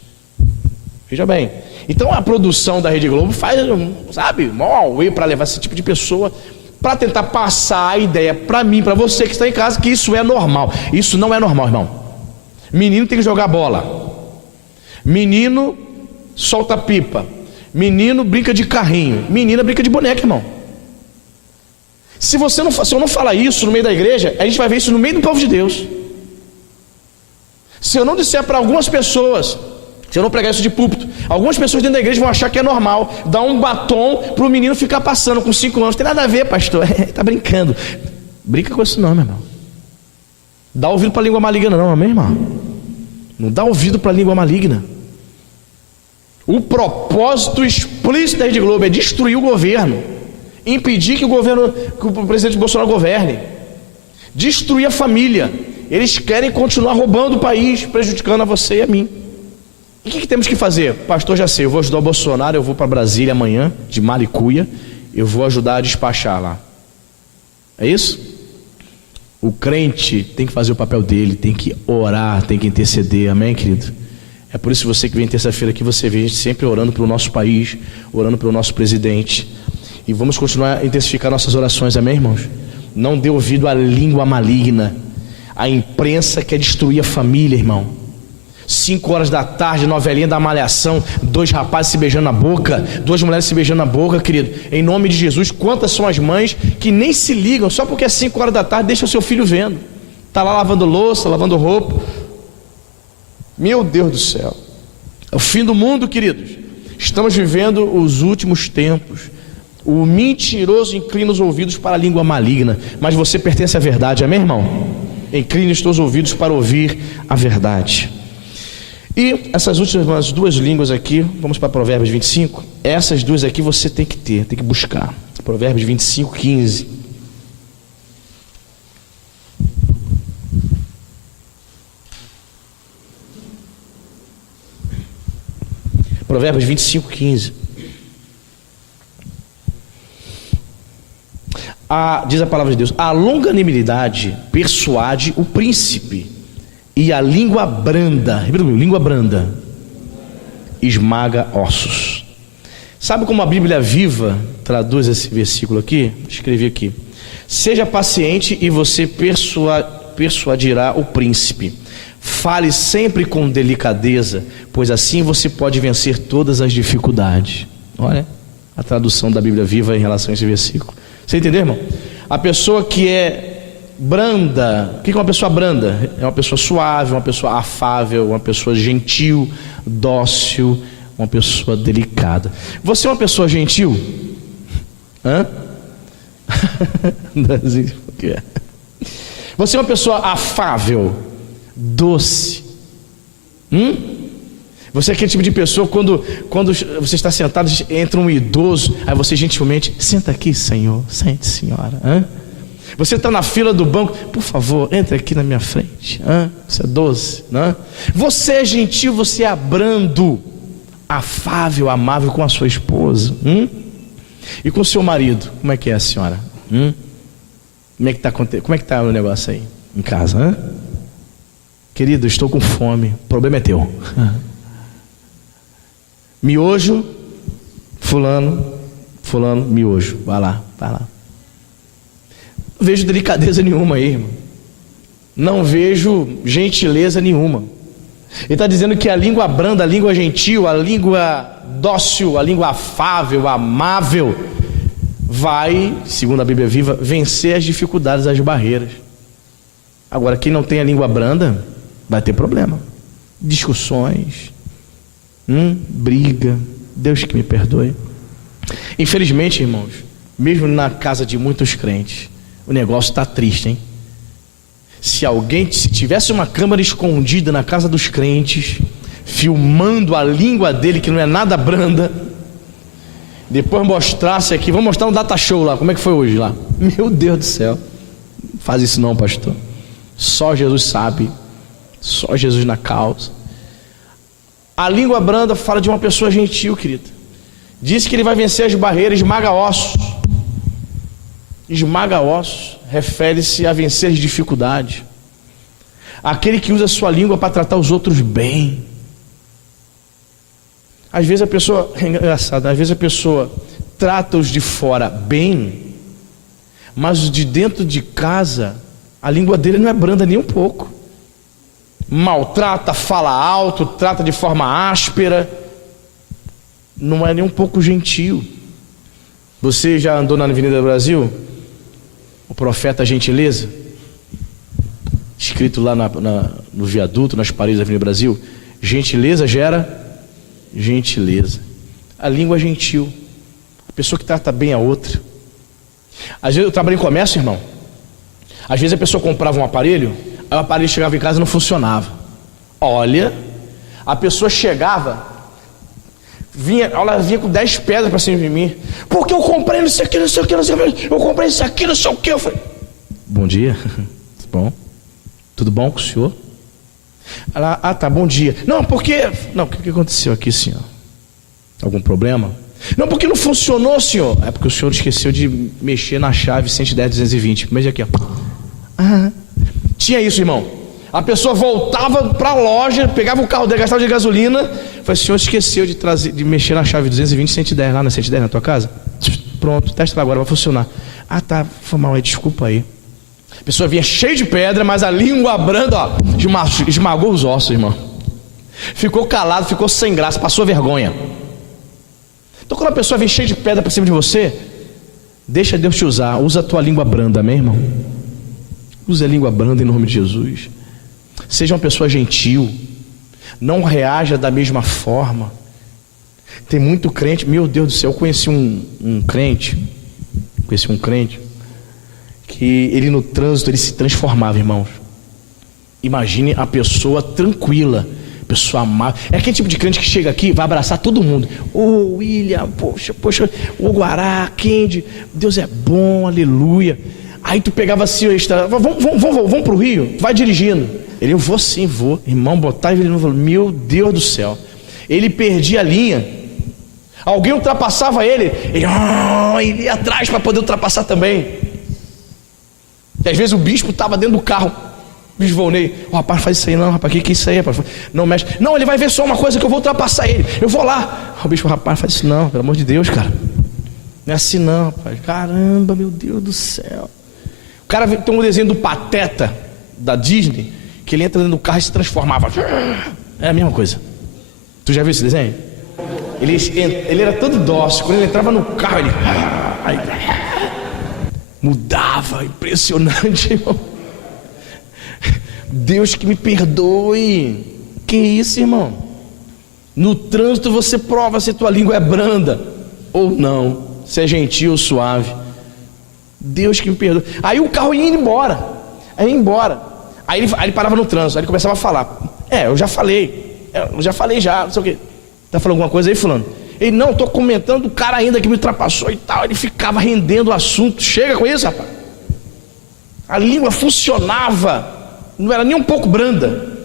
Veja bem, então a produção da Rede Globo faz, sabe, mó para levar esse tipo de pessoa, para tentar passar a ideia para mim, para você que está em casa, que isso é normal. Isso não é normal, irmão. Menino tem que jogar bola, menino solta pipa, menino brinca de carrinho, menina brinca de boneca, irmão. Se eu não falar isso no meio da igreja, a gente vai ver isso no meio do povo de Deus. Se eu não disser para algumas pessoas, se eu não pregar isso de púlpito, algumas pessoas dentro da igreja vão achar que é normal dar um batom para o menino ficar passando com 5 anos. Não tem nada a ver, pastor. Está brincando. Brinca com isso não, meu irmão. Dá ouvido para a língua maligna não, amém, irmão? Não dá ouvido para a língua maligna. O propósito explícito da Rede Globo é destruir o governo, impedir que o presidente Bolsonaro governe, destruir a família. Eles querem continuar roubando o país, prejudicando a você e a mim. E o que temos que fazer? Pastor, já sei, eu vou ajudar o Bolsonaro, eu vou para Brasília amanhã, de Malicuia, eu vou ajudar a despachar lá. É isso? O crente tem que fazer o papel dele, tem que orar, tem que interceder, amém, querido? É por isso que você que vem terça-feira aqui, você vê a gente sempre orando pelo nosso país, orando pelo nosso presidente. E vamos continuar a intensificar nossas orações, amém, irmãos? Não dê ouvido à língua maligna. A imprensa quer destruir a família, irmão. 5 horas da tarde, novelinha da Malhação, 2 rapazes se beijando na boca, 2 mulheres se beijando na boca, querido. Em nome de Jesus, quantas são as mães que nem se ligam, só porque é 5 horas da tarde, deixa o seu filho vendo. Está lá lavando louça, lavando roupa. Meu Deus do céu. É o fim do mundo, queridos. Estamos vivendo os últimos tempos. O mentiroso inclina os ouvidos para a língua maligna, mas você pertence à verdade, amém, irmão? Incline os teus ouvidos para ouvir a verdade. E essas últimas 2 línguas aqui, vamos para Provérbios 25. Essas 2 aqui você tem que ter, tem que buscar. Provérbios 25, 15. Provérbios 25, 15. Diz a palavra de Deus: a longanimidade persuade o príncipe, e a língua branda, repita comigo, língua branda, esmaga ossos. Sabe como a Bíblia Viva traduz esse versículo aqui? Escrevi aqui: seja paciente e você persuadirá o príncipe. Fale sempre com delicadeza, pois assim você pode vencer todas as dificuldades. Olha a tradução da Bíblia Viva em relação a esse versículo. Você entendeu, irmão? A pessoa que é branda, o que é uma pessoa branda? É uma pessoa suave, uma pessoa afável, uma pessoa gentil, dócil, uma pessoa delicada. Você é uma pessoa gentil? Hã? Você é uma pessoa afável, doce? Você é aquele tipo de pessoa, quando você está sentado, entra um idoso, aí você gentilmente: senta aqui, senhor, sente, senhora. Você está na fila do banco: por favor, entre aqui na minha frente. Você é doce, não? Você é gentil, você é brando, afável, amável com a sua esposa. E com o seu marido, como é que é, a senhora? Como é que está o negócio aí em casa? Querido, estou com fome, o problema é teu. Miojo, fulano, miojo, vai lá. Não vejo delicadeza nenhuma aí, irmão. Não vejo gentileza nenhuma. Ele está dizendo que a língua branda, a língua gentil, a língua dócil, a língua afável, amável, vai, segundo a Bíblia Viva, vencer as dificuldades, as barreiras. Agora, quem não tem a língua branda vai ter problema, discussões, briga. Deus que me perdoe. Infelizmente, irmãos, mesmo na casa de muitos crentes, o negócio está triste, hein? Se tivesse uma câmera escondida na casa dos crentes, filmando a língua dele, que não é nada branda, depois mostrasse aqui, vamos mostrar um data show lá, como é que foi hoje lá? Meu Deus do céu, não faz isso não, pastor. Só Jesus sabe, só Jesus na causa. A língua branda fala de uma pessoa gentil, querido. Diz que ele vai vencer as barreiras, esmaga ossos. Esmaga ossos refere-se a vencer as dificuldades. Aquele que usa a sua língua para tratar os outros bem. Às vezes a pessoa, é engraçado, às vezes a pessoa trata os de fora bem, mas os de dentro de casa, a língua dele não é branda nem um pouco. Maltrata, fala alto, trata de forma áspera, não é nem um pouco gentil. Você já andou na Avenida Brasil? O profeta Gentileza escrito lá no viaduto, nas paredes da Avenida Brasil: gentileza gera gentileza. A língua é gentil, a pessoa que trata bem a outra. Às vezes eu trabalho em comércio, irmão. Às vezes a pessoa comprava um aparelho, aí o aparelho chegava em casa e não funcionava. Olha, a pessoa chegava, ela vinha com 10 pedras para cima de mim. Porque eu comprei isso aqui, não sei o que, não sei o que. Eu comprei isso aqui, não sei o que. Eu falei: bom dia, tudo bom? Tudo bom com o senhor? Ela: tá, bom dia. Não, porque... Não, o que aconteceu aqui, senhor? Algum problema? Não, porque não funcionou, senhor. É porque o senhor esqueceu de mexer na chave 110-220. Mas aqui, ó. Tinha isso, irmão. A pessoa voltava para a loja, pegava o carro dele, gastava de gasolina. Falei: o senhor esqueceu de mexer na chave 220, 110 lá na 110 na tua casa? Pronto, testa lá agora, vai funcionar. Tá, foi mal aí, desculpa aí. A pessoa vinha cheia de pedra, mas a língua branda, ó, esmagou os ossos, irmão. Ficou calado, ficou sem graça, passou vergonha. Então quando a pessoa vem cheia de pedra para cima de você, deixa Deus te usar. Usa a tua língua branda, amém, irmão? Use a língua branda em nome de Jesus. Seja uma pessoa gentil. Não reaja da mesma forma. Tem muito crente, meu Deus do céu, eu conheci um crente que ele no trânsito, ele se transformava, irmãos. Imagine a pessoa tranquila, pessoa amável. É aquele tipo de crente que chega aqui, vai abraçar todo mundo. William, poxa, o Guará, Kendi, Deus é bom, aleluia. Aí tu pegava assim, vamos pro Rio, tu vai dirigindo. Ele: eu vou sim, vou. Irmão, botar ele no... Meu Deus do céu. Ele perdia a linha. Alguém ultrapassava ele ia atrás para poder ultrapassar também. E às vezes o bispo estava dentro do carro. O bispo Volney: rapaz, faz isso aí não, rapaz, que isso aí, rapaz? Não mexe. Não, ele vai ver só uma coisa, que eu vou ultrapassar ele. Eu vou lá. O bispo: rapaz, faz isso não, pelo amor de Deus, cara. Não é assim não, rapaz. Caramba, meu Deus do céu. O cara tem um desenho do Pateta da Disney, que ele entra dentro do carro e se transformava. É a mesma coisa. Tu já viu esse desenho? Ele era todo dócil. Quando ele entrava no carro, ele mudava. Impressionante, irmão. Deus que me perdoe. Que isso, irmão? No trânsito você prova se tua língua é branda ou não, se é gentil ou suave. Deus que me perdoe. Aí o carro ia embora. Aí ele parava no trânsito. Aí ele começava a falar: eu já falei já, não sei o que. Tá falando alguma coisa aí, fulano? Ele: não, tô comentando do cara ainda que me ultrapassou e tal. Ele ficava rendendo o assunto. Chega com isso, rapaz. A língua funcionava, não era nem um pouco branda.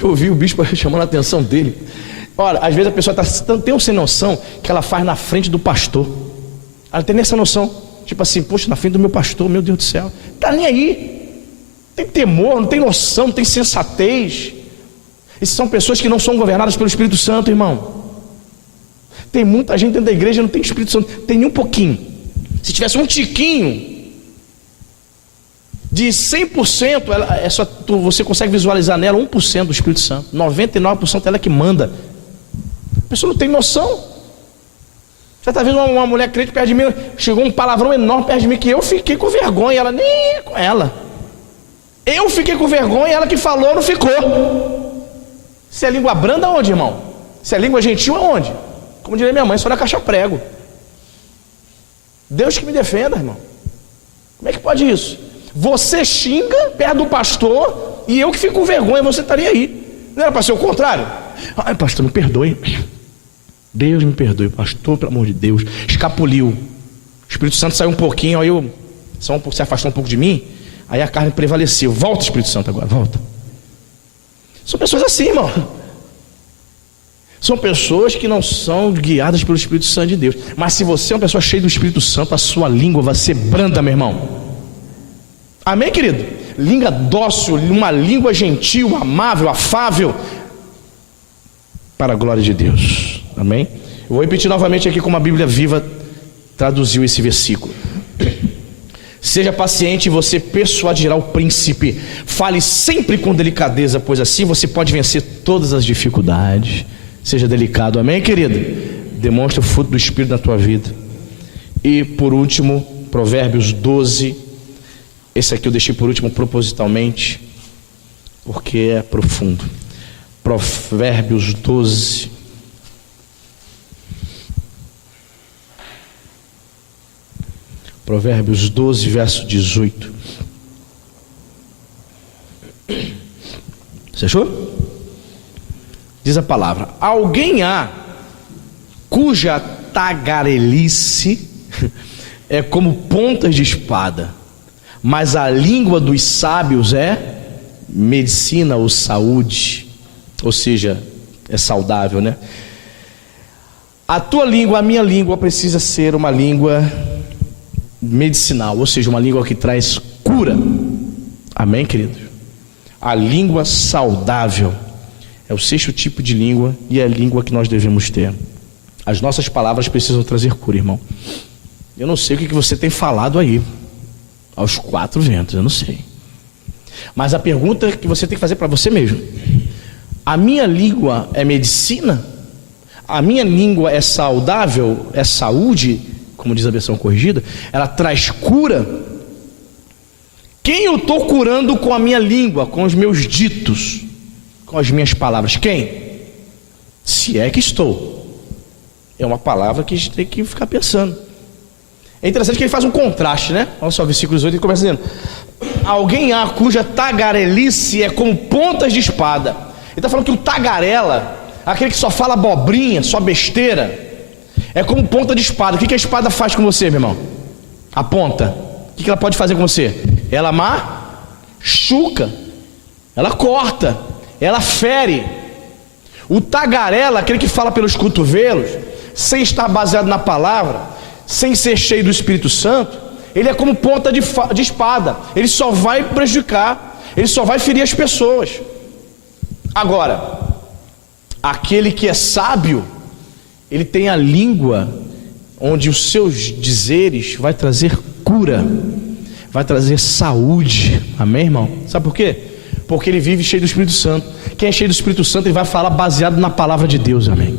Eu ouvi o bispo chamando a atenção dele. Olha, às vezes a pessoa tem sem noção que ela faz na frente do pastor. Ela tem essa noção. Tipo assim: poxa, na frente do meu pastor, meu Deus do céu. Tá nem aí. Tem temor, não tem noção, não tem sensatez. Essas são pessoas que não são governadas pelo Espírito Santo, irmão. Tem muita gente dentro da igreja que não tem Espírito Santo. Tem nem um pouquinho. Se tivesse um tiquinho de 100%, você consegue visualizar nela 1% do Espírito Santo. 99% ela é que manda. A pessoa não tem noção. Certa vez uma mulher crente perto de mim, chegou um palavrão enorme perto de mim, que eu fiquei com vergonha. Ela nem ia com ela. Eu fiquei com vergonha, ela que falou não ficou. Se é língua branda, aonde, irmão? Se é língua gentil, aonde? Como diria minha mãe, só na caixa prego. Deus que me defenda, irmão. Como é que pode isso? Você xinga perto do pastor e eu que fico com vergonha, você estaria aí. Não era para ser o contrário? Ai, pastor, me perdoe. Deus me perdoe, pastor, pelo amor de Deus. Escapuliu. O Espírito Santo saiu um pouquinho, aí se afastou um pouco de mim, aí a carne prevaleceu. Volta, Espírito Santo, agora, volta. São pessoas assim, irmão. São pessoas que não são guiadas pelo Espírito Santo de Deus. Mas se você é uma pessoa cheia do Espírito Santo, a sua língua vai ser branda, meu irmão. Amém, querido? Língua dócil, uma língua gentil, amável, afável, para a glória de Deus. Amém? Eu vou repetir novamente aqui como a Bíblia Viva traduziu esse versículo. Seja paciente e você persuadirá o príncipe. Fale sempre com delicadeza, pois assim você pode vencer todas as dificuldades. Seja delicado, amém, querido? Demonstra o fruto do Espírito na tua vida. E por último, Provérbios 12, Esse aqui eu deixei por último propositalmente, porque é profundo. Provérbios 12. Provérbios 12, verso 18. Você achou? Diz a palavra: alguém há cuja tagarelice é como pontas de espada, mas a língua dos sábios é medicina ou saúde, ou seja, é saudável, né? A tua língua, a minha língua precisa ser uma língua medicinal, ou seja, uma língua que traz cura. Amém, querido? A língua saudável é o 6º tipo de língua e é a língua que nós devemos ter. As nossas palavras precisam trazer cura, irmão. Eu não sei o que você tem falado aí aos 4 ventos, eu não sei. Mas a pergunta que você tem que fazer para você mesmo: a minha língua é medicina? A minha língua é saudável? É saúde? Como diz a versão corrigida, ela traz cura? Quem eu estou curando com a minha língua, com os meus ditos, com as minhas palavras? Quem? Se é que estou. É uma palavra que a gente tem que ficar pensando. É interessante que ele faz um contraste, né? Olha só, versículos 8, ele começa dizendo: alguém há cuja tagarelice é como pontas de espada. Ele está falando que o tagarela, aquele que só fala abobrinha, só besteira, é como ponta de espada. O que a espada faz com você, meu irmão? A ponta. O que ela pode fazer com você? Ela machuca, ela corta, ela fere. O tagarela, aquele que fala pelos cotovelos, sem estar baseado na palavra, sem ser cheio do Espírito Santo, ele é como ponta de espada. Ele só vai prejudicar, ele só vai ferir as pessoas. Agora, aquele que é sábio, ele tem a língua onde os seus dizeres vai trazer cura, vai trazer saúde. Amém, irmão? Sabe por quê? Porque ele vive cheio do Espírito Santo. Quem é cheio do Espírito Santo, ele vai falar baseado na palavra de Deus. Amém?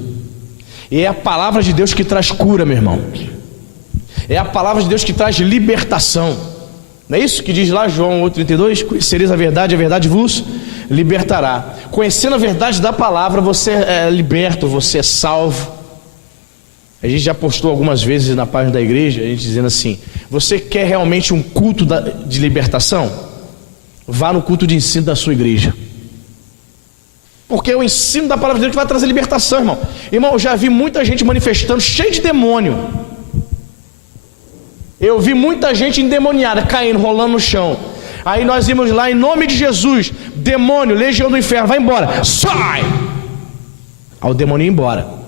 E é a palavra de Deus que traz cura, meu irmão. É a palavra de Deus que traz libertação. Não é isso que diz lá João 8,32? Conhecereis a verdade vos libertará. Conhecendo a verdade da palavra, você é liberto, você é salvo. A gente já postou algumas vezes na página da igreja, a gente dizendo assim: você quer realmente um culto de libertação? Vá no culto de ensino da sua igreja, porque é o ensino da palavra de Deus que vai trazer libertação, irmão. Irmão, eu já vi muita gente manifestando cheio de demônio. Eu vi muita gente endemoniada, caindo, rolando no chão. Aí nós íamos lá, em nome de Jesus: demônio, legião do inferno, vai embora, sai! Aí o demônio ia embora.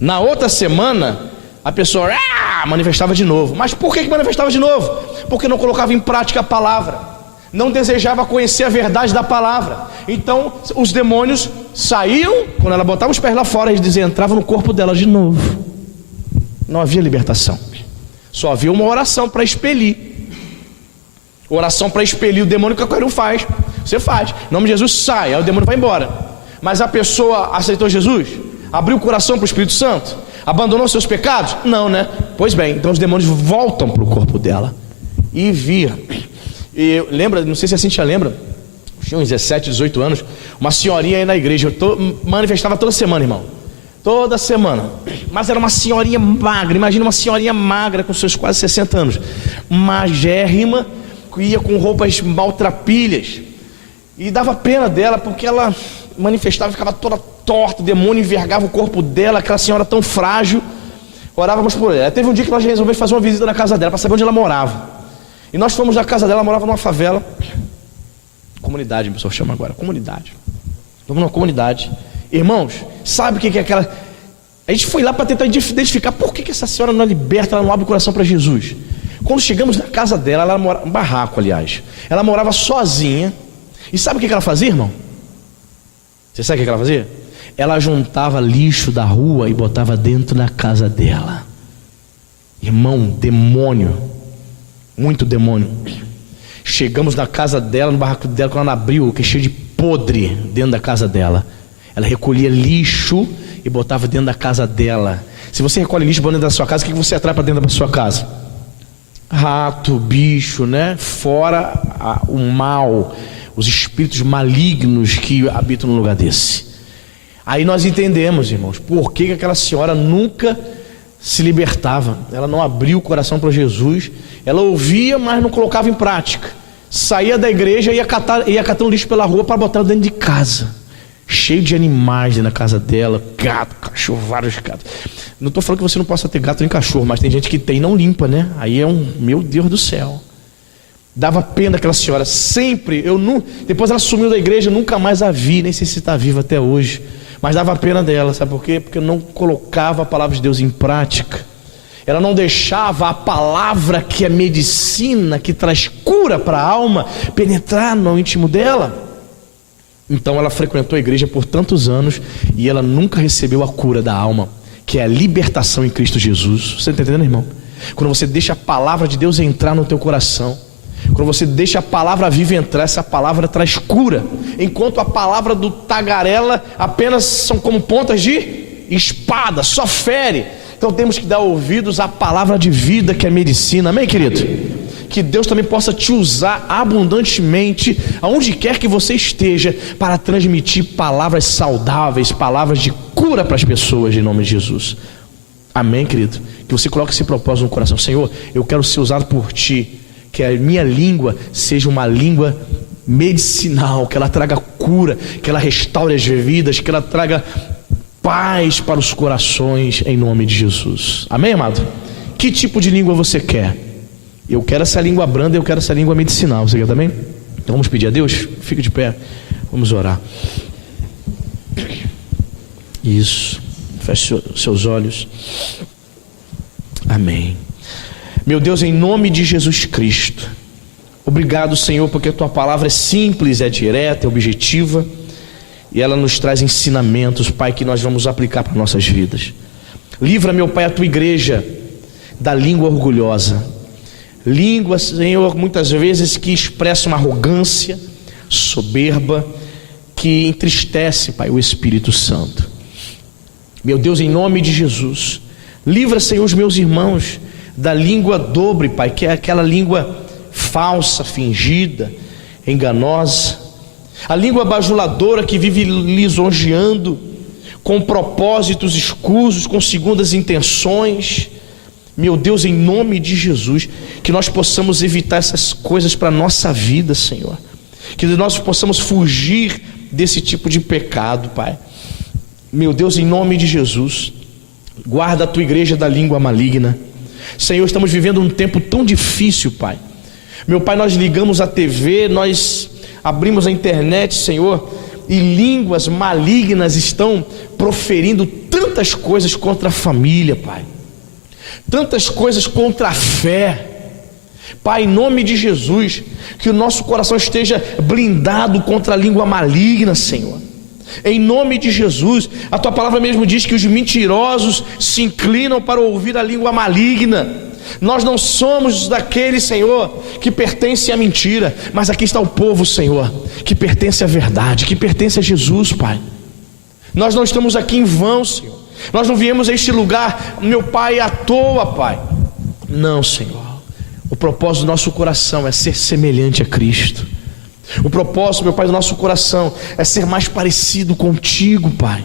Na outra semana, a pessoa manifestava de novo. Mas por que manifestava de novo? Porque não colocava em prática a palavra, não desejava conhecer a verdade da palavra. Então os demônios saíam, quando ela botava os pés lá fora, eles entravam no corpo dela de novo. Não havia libertação, só havia uma oração para expelir. Oração para expelir o demônio que qualquer um faz. Você faz, em nome de Jesus, sai, aí o demônio vai embora. Mas a pessoa aceitou Jesus? Abriu o coração para o Espírito Santo? Abandonou seus pecados? Não, né? Pois bem, então os demônios voltam para o corpo dela e viram. E lembra, não sei se a Cintia lembra, tinha uns 17, 18 anos, uma senhorinha aí na igreja, manifestava toda semana, irmão. Toda semana. Mas era uma senhorinha magra. Imagina uma senhorinha magra com seus quase 60 anos, magérrima, que ia com roupas maltrapilhas. E dava pena dela, porque ela manifestava, ficava toda torta, o demônio envergava o corpo dela, aquela senhora tão frágil. Orávamos por ela. Teve um dia que nós resolvemos fazer uma visita na casa dela para saber onde ela morava. E nós fomos na casa dela, ela morava numa favela. Comunidade, o pessoal chama agora, comunidade. Vamos numa comunidade. Irmãos, sabe o que é aquela... A gente foi lá para tentar identificar por que essa senhora não é liberta, ela não abre o coração para Jesus. Quando chegamos na casa dela, ela morava, um barraco, aliás, ela morava sozinha. E sabe o que ela fazia, irmão? Você sabe o que ela fazia? Ela juntava lixo da rua e botava dentro da casa dela. Irmão, demônio, muito demônio. Chegamos na casa dela, no barraco dela, quando ela abriu, que é cheio de podre dentro da casa dela. Ela recolhia lixo e botava dentro da casa dela. Se você recolhe lixo dentro da sua casa, o que você atrai para dentro da sua casa? rato, bicho, né? Fora o mal, os espíritos malignos que habitam no lugar desse. Aí nós entendemos, irmãos, por que aquela senhora nunca se libertava. Ela não abriu o coração para Jesus. Ela ouvia, mas não colocava em prática. Saía da igreja e ia catar um lixo pela rua para botar dentro de casa. Cheio de animais dentro da casa dela, gato, cachorro, vários gatos. Não estou falando que você não possa ter gato nem cachorro, mas tem gente que tem e não limpa, né? Aí meu Deus do céu. Dava pena daquela senhora, sempre. Depois ela sumiu da igreja, nunca mais a vi, nem sei se está viva até hoje. Mas dava pena dela, sabe por quê? Porque não colocava a palavra de Deus em prática. Ela não deixava a palavra que é medicina, que traz cura para a alma, penetrar no íntimo dela. Então ela frequentou a igreja por tantos anos e ela nunca recebeu a cura da alma, que é a libertação em Cristo Jesus. Você está entendendo, irmão? Quando você deixa a palavra de Deus entrar no teu coração, quando você deixa a palavra viva entrar, essa palavra traz cura. Enquanto a palavra do tagarela apenas são como pontas de espada, só fere. Então temos que dar ouvidos à palavra de vida, que é medicina. Amém, querido? Que Deus também possa te usar abundantemente, aonde quer que você esteja, para transmitir palavras saudáveis, palavras de cura para as pessoas, em nome de Jesus. Amém, querido? Que você coloque esse propósito no coração. Senhor, eu quero ser usado por Ti, que a minha língua seja uma língua medicinal, que ela traga cura, que ela restaure as vidas, que ela traga paz para os corações, em nome de Jesus. Amém, amado? Que tipo de língua você quer? Eu quero essa língua branda, eu quero essa língua medicinal. Você quer também? Então vamos pedir a Deus? Fique de pé, vamos orar. Isso, feche seus olhos. Amém. Meu Deus, em nome de Jesus Cristo, obrigado, Senhor, porque a Tua palavra é simples, é direta, é objetiva, e ela nos traz ensinamentos, Pai, que nós vamos aplicar para nossas vidas. Livra, meu Pai, a Tua igreja da língua orgulhosa, língua, Senhor, muitas vezes que expressa uma arrogância, soberba, que entristece, Pai, o Espírito Santo. Meu Deus, em nome de Jesus, livra, Senhor, os meus irmãos da língua dobre, Pai, que é aquela língua falsa, fingida, enganosa, a língua bajuladora que vive lisonjeando com propósitos escusos, com segundas intenções. Meu Deus, em nome de Jesus, que nós possamos evitar essas coisas para a nossa vida, Senhor, que nós possamos fugir desse tipo de pecado, Pai. Meu Deus, em nome de Jesus, guarda a Tua igreja da língua maligna. Senhor, estamos vivendo um tempo tão difícil, Pai. Meu Pai, nós ligamos a TV, nós abrimos a internet, Senhor, e línguas malignas estão proferindo tantas coisas contra a família, Pai, tantas coisas contra a fé. Pai, em nome de Jesus, que o nosso coração esteja blindado contra a língua maligna, Senhor. Em nome de Jesus, a Tua palavra mesmo diz que os mentirosos se inclinam para ouvir a língua maligna. Nós não somos daqueles, Senhor, que pertencem à mentira, mas aqui está o povo, Senhor, que pertence à verdade, que pertence a Jesus, Pai. Nós não estamos aqui em vão, Senhor. Nós não viemos a este lugar, meu Pai, à toa, Pai. Não, Senhor. O propósito do nosso coração é ser semelhante a Cristo. O propósito, meu Pai, do nosso coração é ser mais parecido contigo, Pai.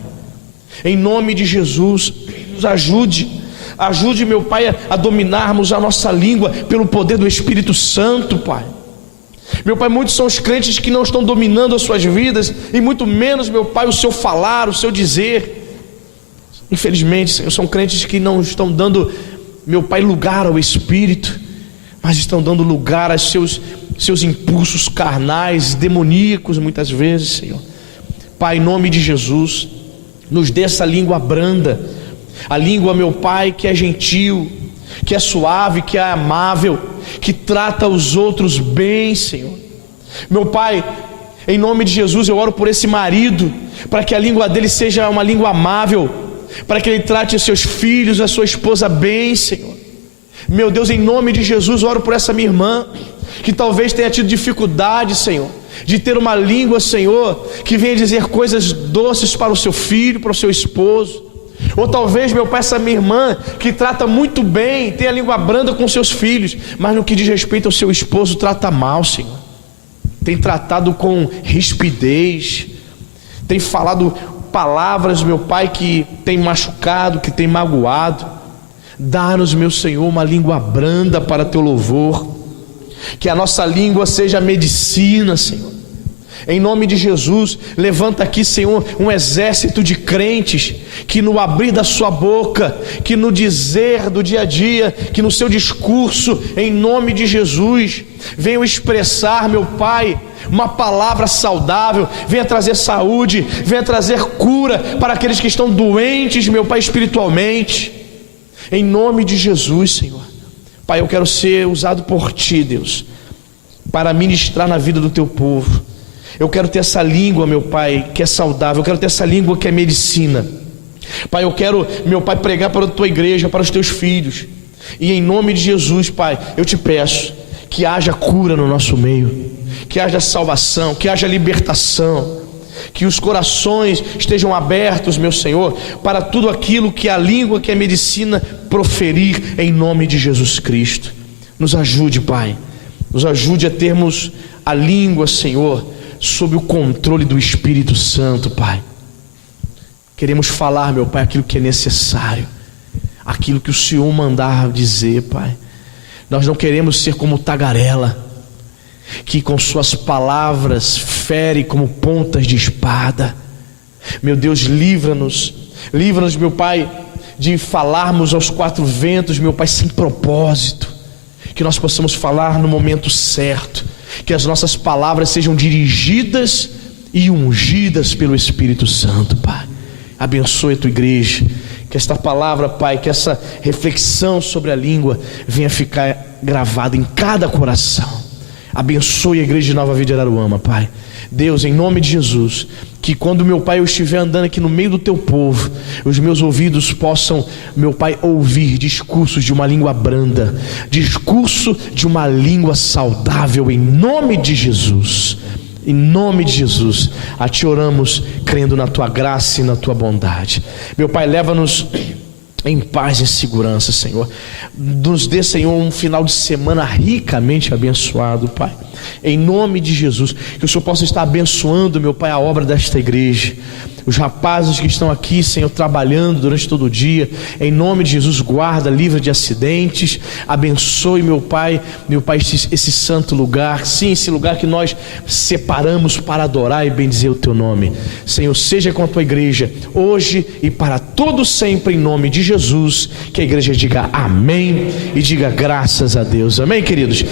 Em nome de Jesus, nos ajude, meu Pai, a dominarmos a nossa língua pelo poder do Espírito Santo, Pai. Meu Pai, muitos são os crentes que não estão dominando as suas vidas, e muito menos, meu Pai, o seu falar, o seu dizer. Infelizmente, Senhor, são crentes que não estão dando, meu Pai, lugar ao Espírito, mas estão dando lugar aos seus impulsos carnais, demoníacos, muitas vezes, Senhor. Pai, em nome de Jesus, nos dê essa língua branda, a língua, meu Pai, que é gentil, que é suave, que é amável, que trata os outros bem, Senhor. Meu Pai, em nome de Jesus, eu oro por esse marido, para que a língua dele seja uma língua amável, para que ele trate os seus filhos, a sua esposa bem, Senhor. Meu Deus, em nome de Jesus, oro por essa minha irmã, que talvez tenha tido dificuldade, Senhor, de ter uma língua, Senhor, que venha dizer coisas doces para o seu filho, para o seu esposo. Ou talvez, meu Pai, essa minha irmã que trata muito bem, tem a língua branda com seus filhos, mas no que diz respeito ao seu esposo, trata mal, Senhor. Tem tratado com rispidez, tem falado palavras, meu Pai, que tem machucado, que tem magoado. Dá-nos, meu Senhor, uma língua branda para teu louvor, que a nossa língua seja medicina, Senhor. Em nome de Jesus, levanta aqui, Senhor, um exército de crentes, que no abrir da sua boca, que no dizer do dia a dia, que no seu discurso, em nome de Jesus, venham expressar, meu Pai, uma palavra saudável, venha trazer saúde, venha trazer cura para aqueles que estão doentes, meu Pai, espiritualmente, em nome de Jesus, Senhor. Pai, eu quero ser usado por Ti, Deus, para ministrar na vida do Teu povo. Eu quero ter essa língua, meu Pai, que é saudável. Eu quero ter essa língua que é medicina. Pai, eu quero, meu Pai, pregar para a Tua igreja, para os Teus filhos. E em nome de Jesus, Pai, eu te peço que haja cura no nosso meio, que haja salvação, que haja libertação, que os corações estejam abertos, meu Senhor, para tudo aquilo que a língua, que é medicina, proferir em nome de Jesus Cristo. Nos ajude, Pai, nos ajude a termos a língua, Senhor, sob o controle do Espírito Santo, Pai. Queremos falar, meu Pai, aquilo que é necessário, aquilo que o Senhor mandar dizer, Pai. Nós não queremos ser como tagarela, que com suas palavras fere como pontas de espada. Meu Deus, livra-nos, meu Pai, de falarmos aos quatro ventos, meu Pai, sem propósito. Que nós possamos falar no momento certo, que as nossas palavras sejam dirigidas e ungidas pelo Espírito Santo, Pai. Abençoe a Tua igreja, que esta palavra, Pai, que essa reflexão sobre a língua venha ficar gravada em cada coração. Abençoe a igreja de Nova Vida de Araruama, Pai. Deus, em nome de Jesus, que quando, meu Pai, eu estiver andando aqui no meio do Teu povo, os meus ouvidos possam, meu Pai, ouvir discursos de uma língua branda, discurso de uma língua saudável, em nome de Jesus. Em nome de Jesus, a Ti oramos, crendo na Tua graça e na Tua bondade. Meu Pai, leva-nos em paz e segurança, Senhor. Nos dê, Senhor, um final de semana ricamente abençoado, Pai. Em nome de Jesus, que o Senhor possa estar abençoando, meu Pai, a obra desta igreja. Os rapazes que estão aqui, Senhor, trabalhando durante todo o dia, em nome de Jesus, guarda, livra de acidentes, abençoe, meu Pai, esse santo lugar, sim, esse lugar que nós separamos para adorar e bendizer o Teu nome. Senhor, seja com a Tua igreja, hoje e para todo sempre, em nome de Jesus. Que a igreja diga amém e diga graças a Deus. Amém, queridos?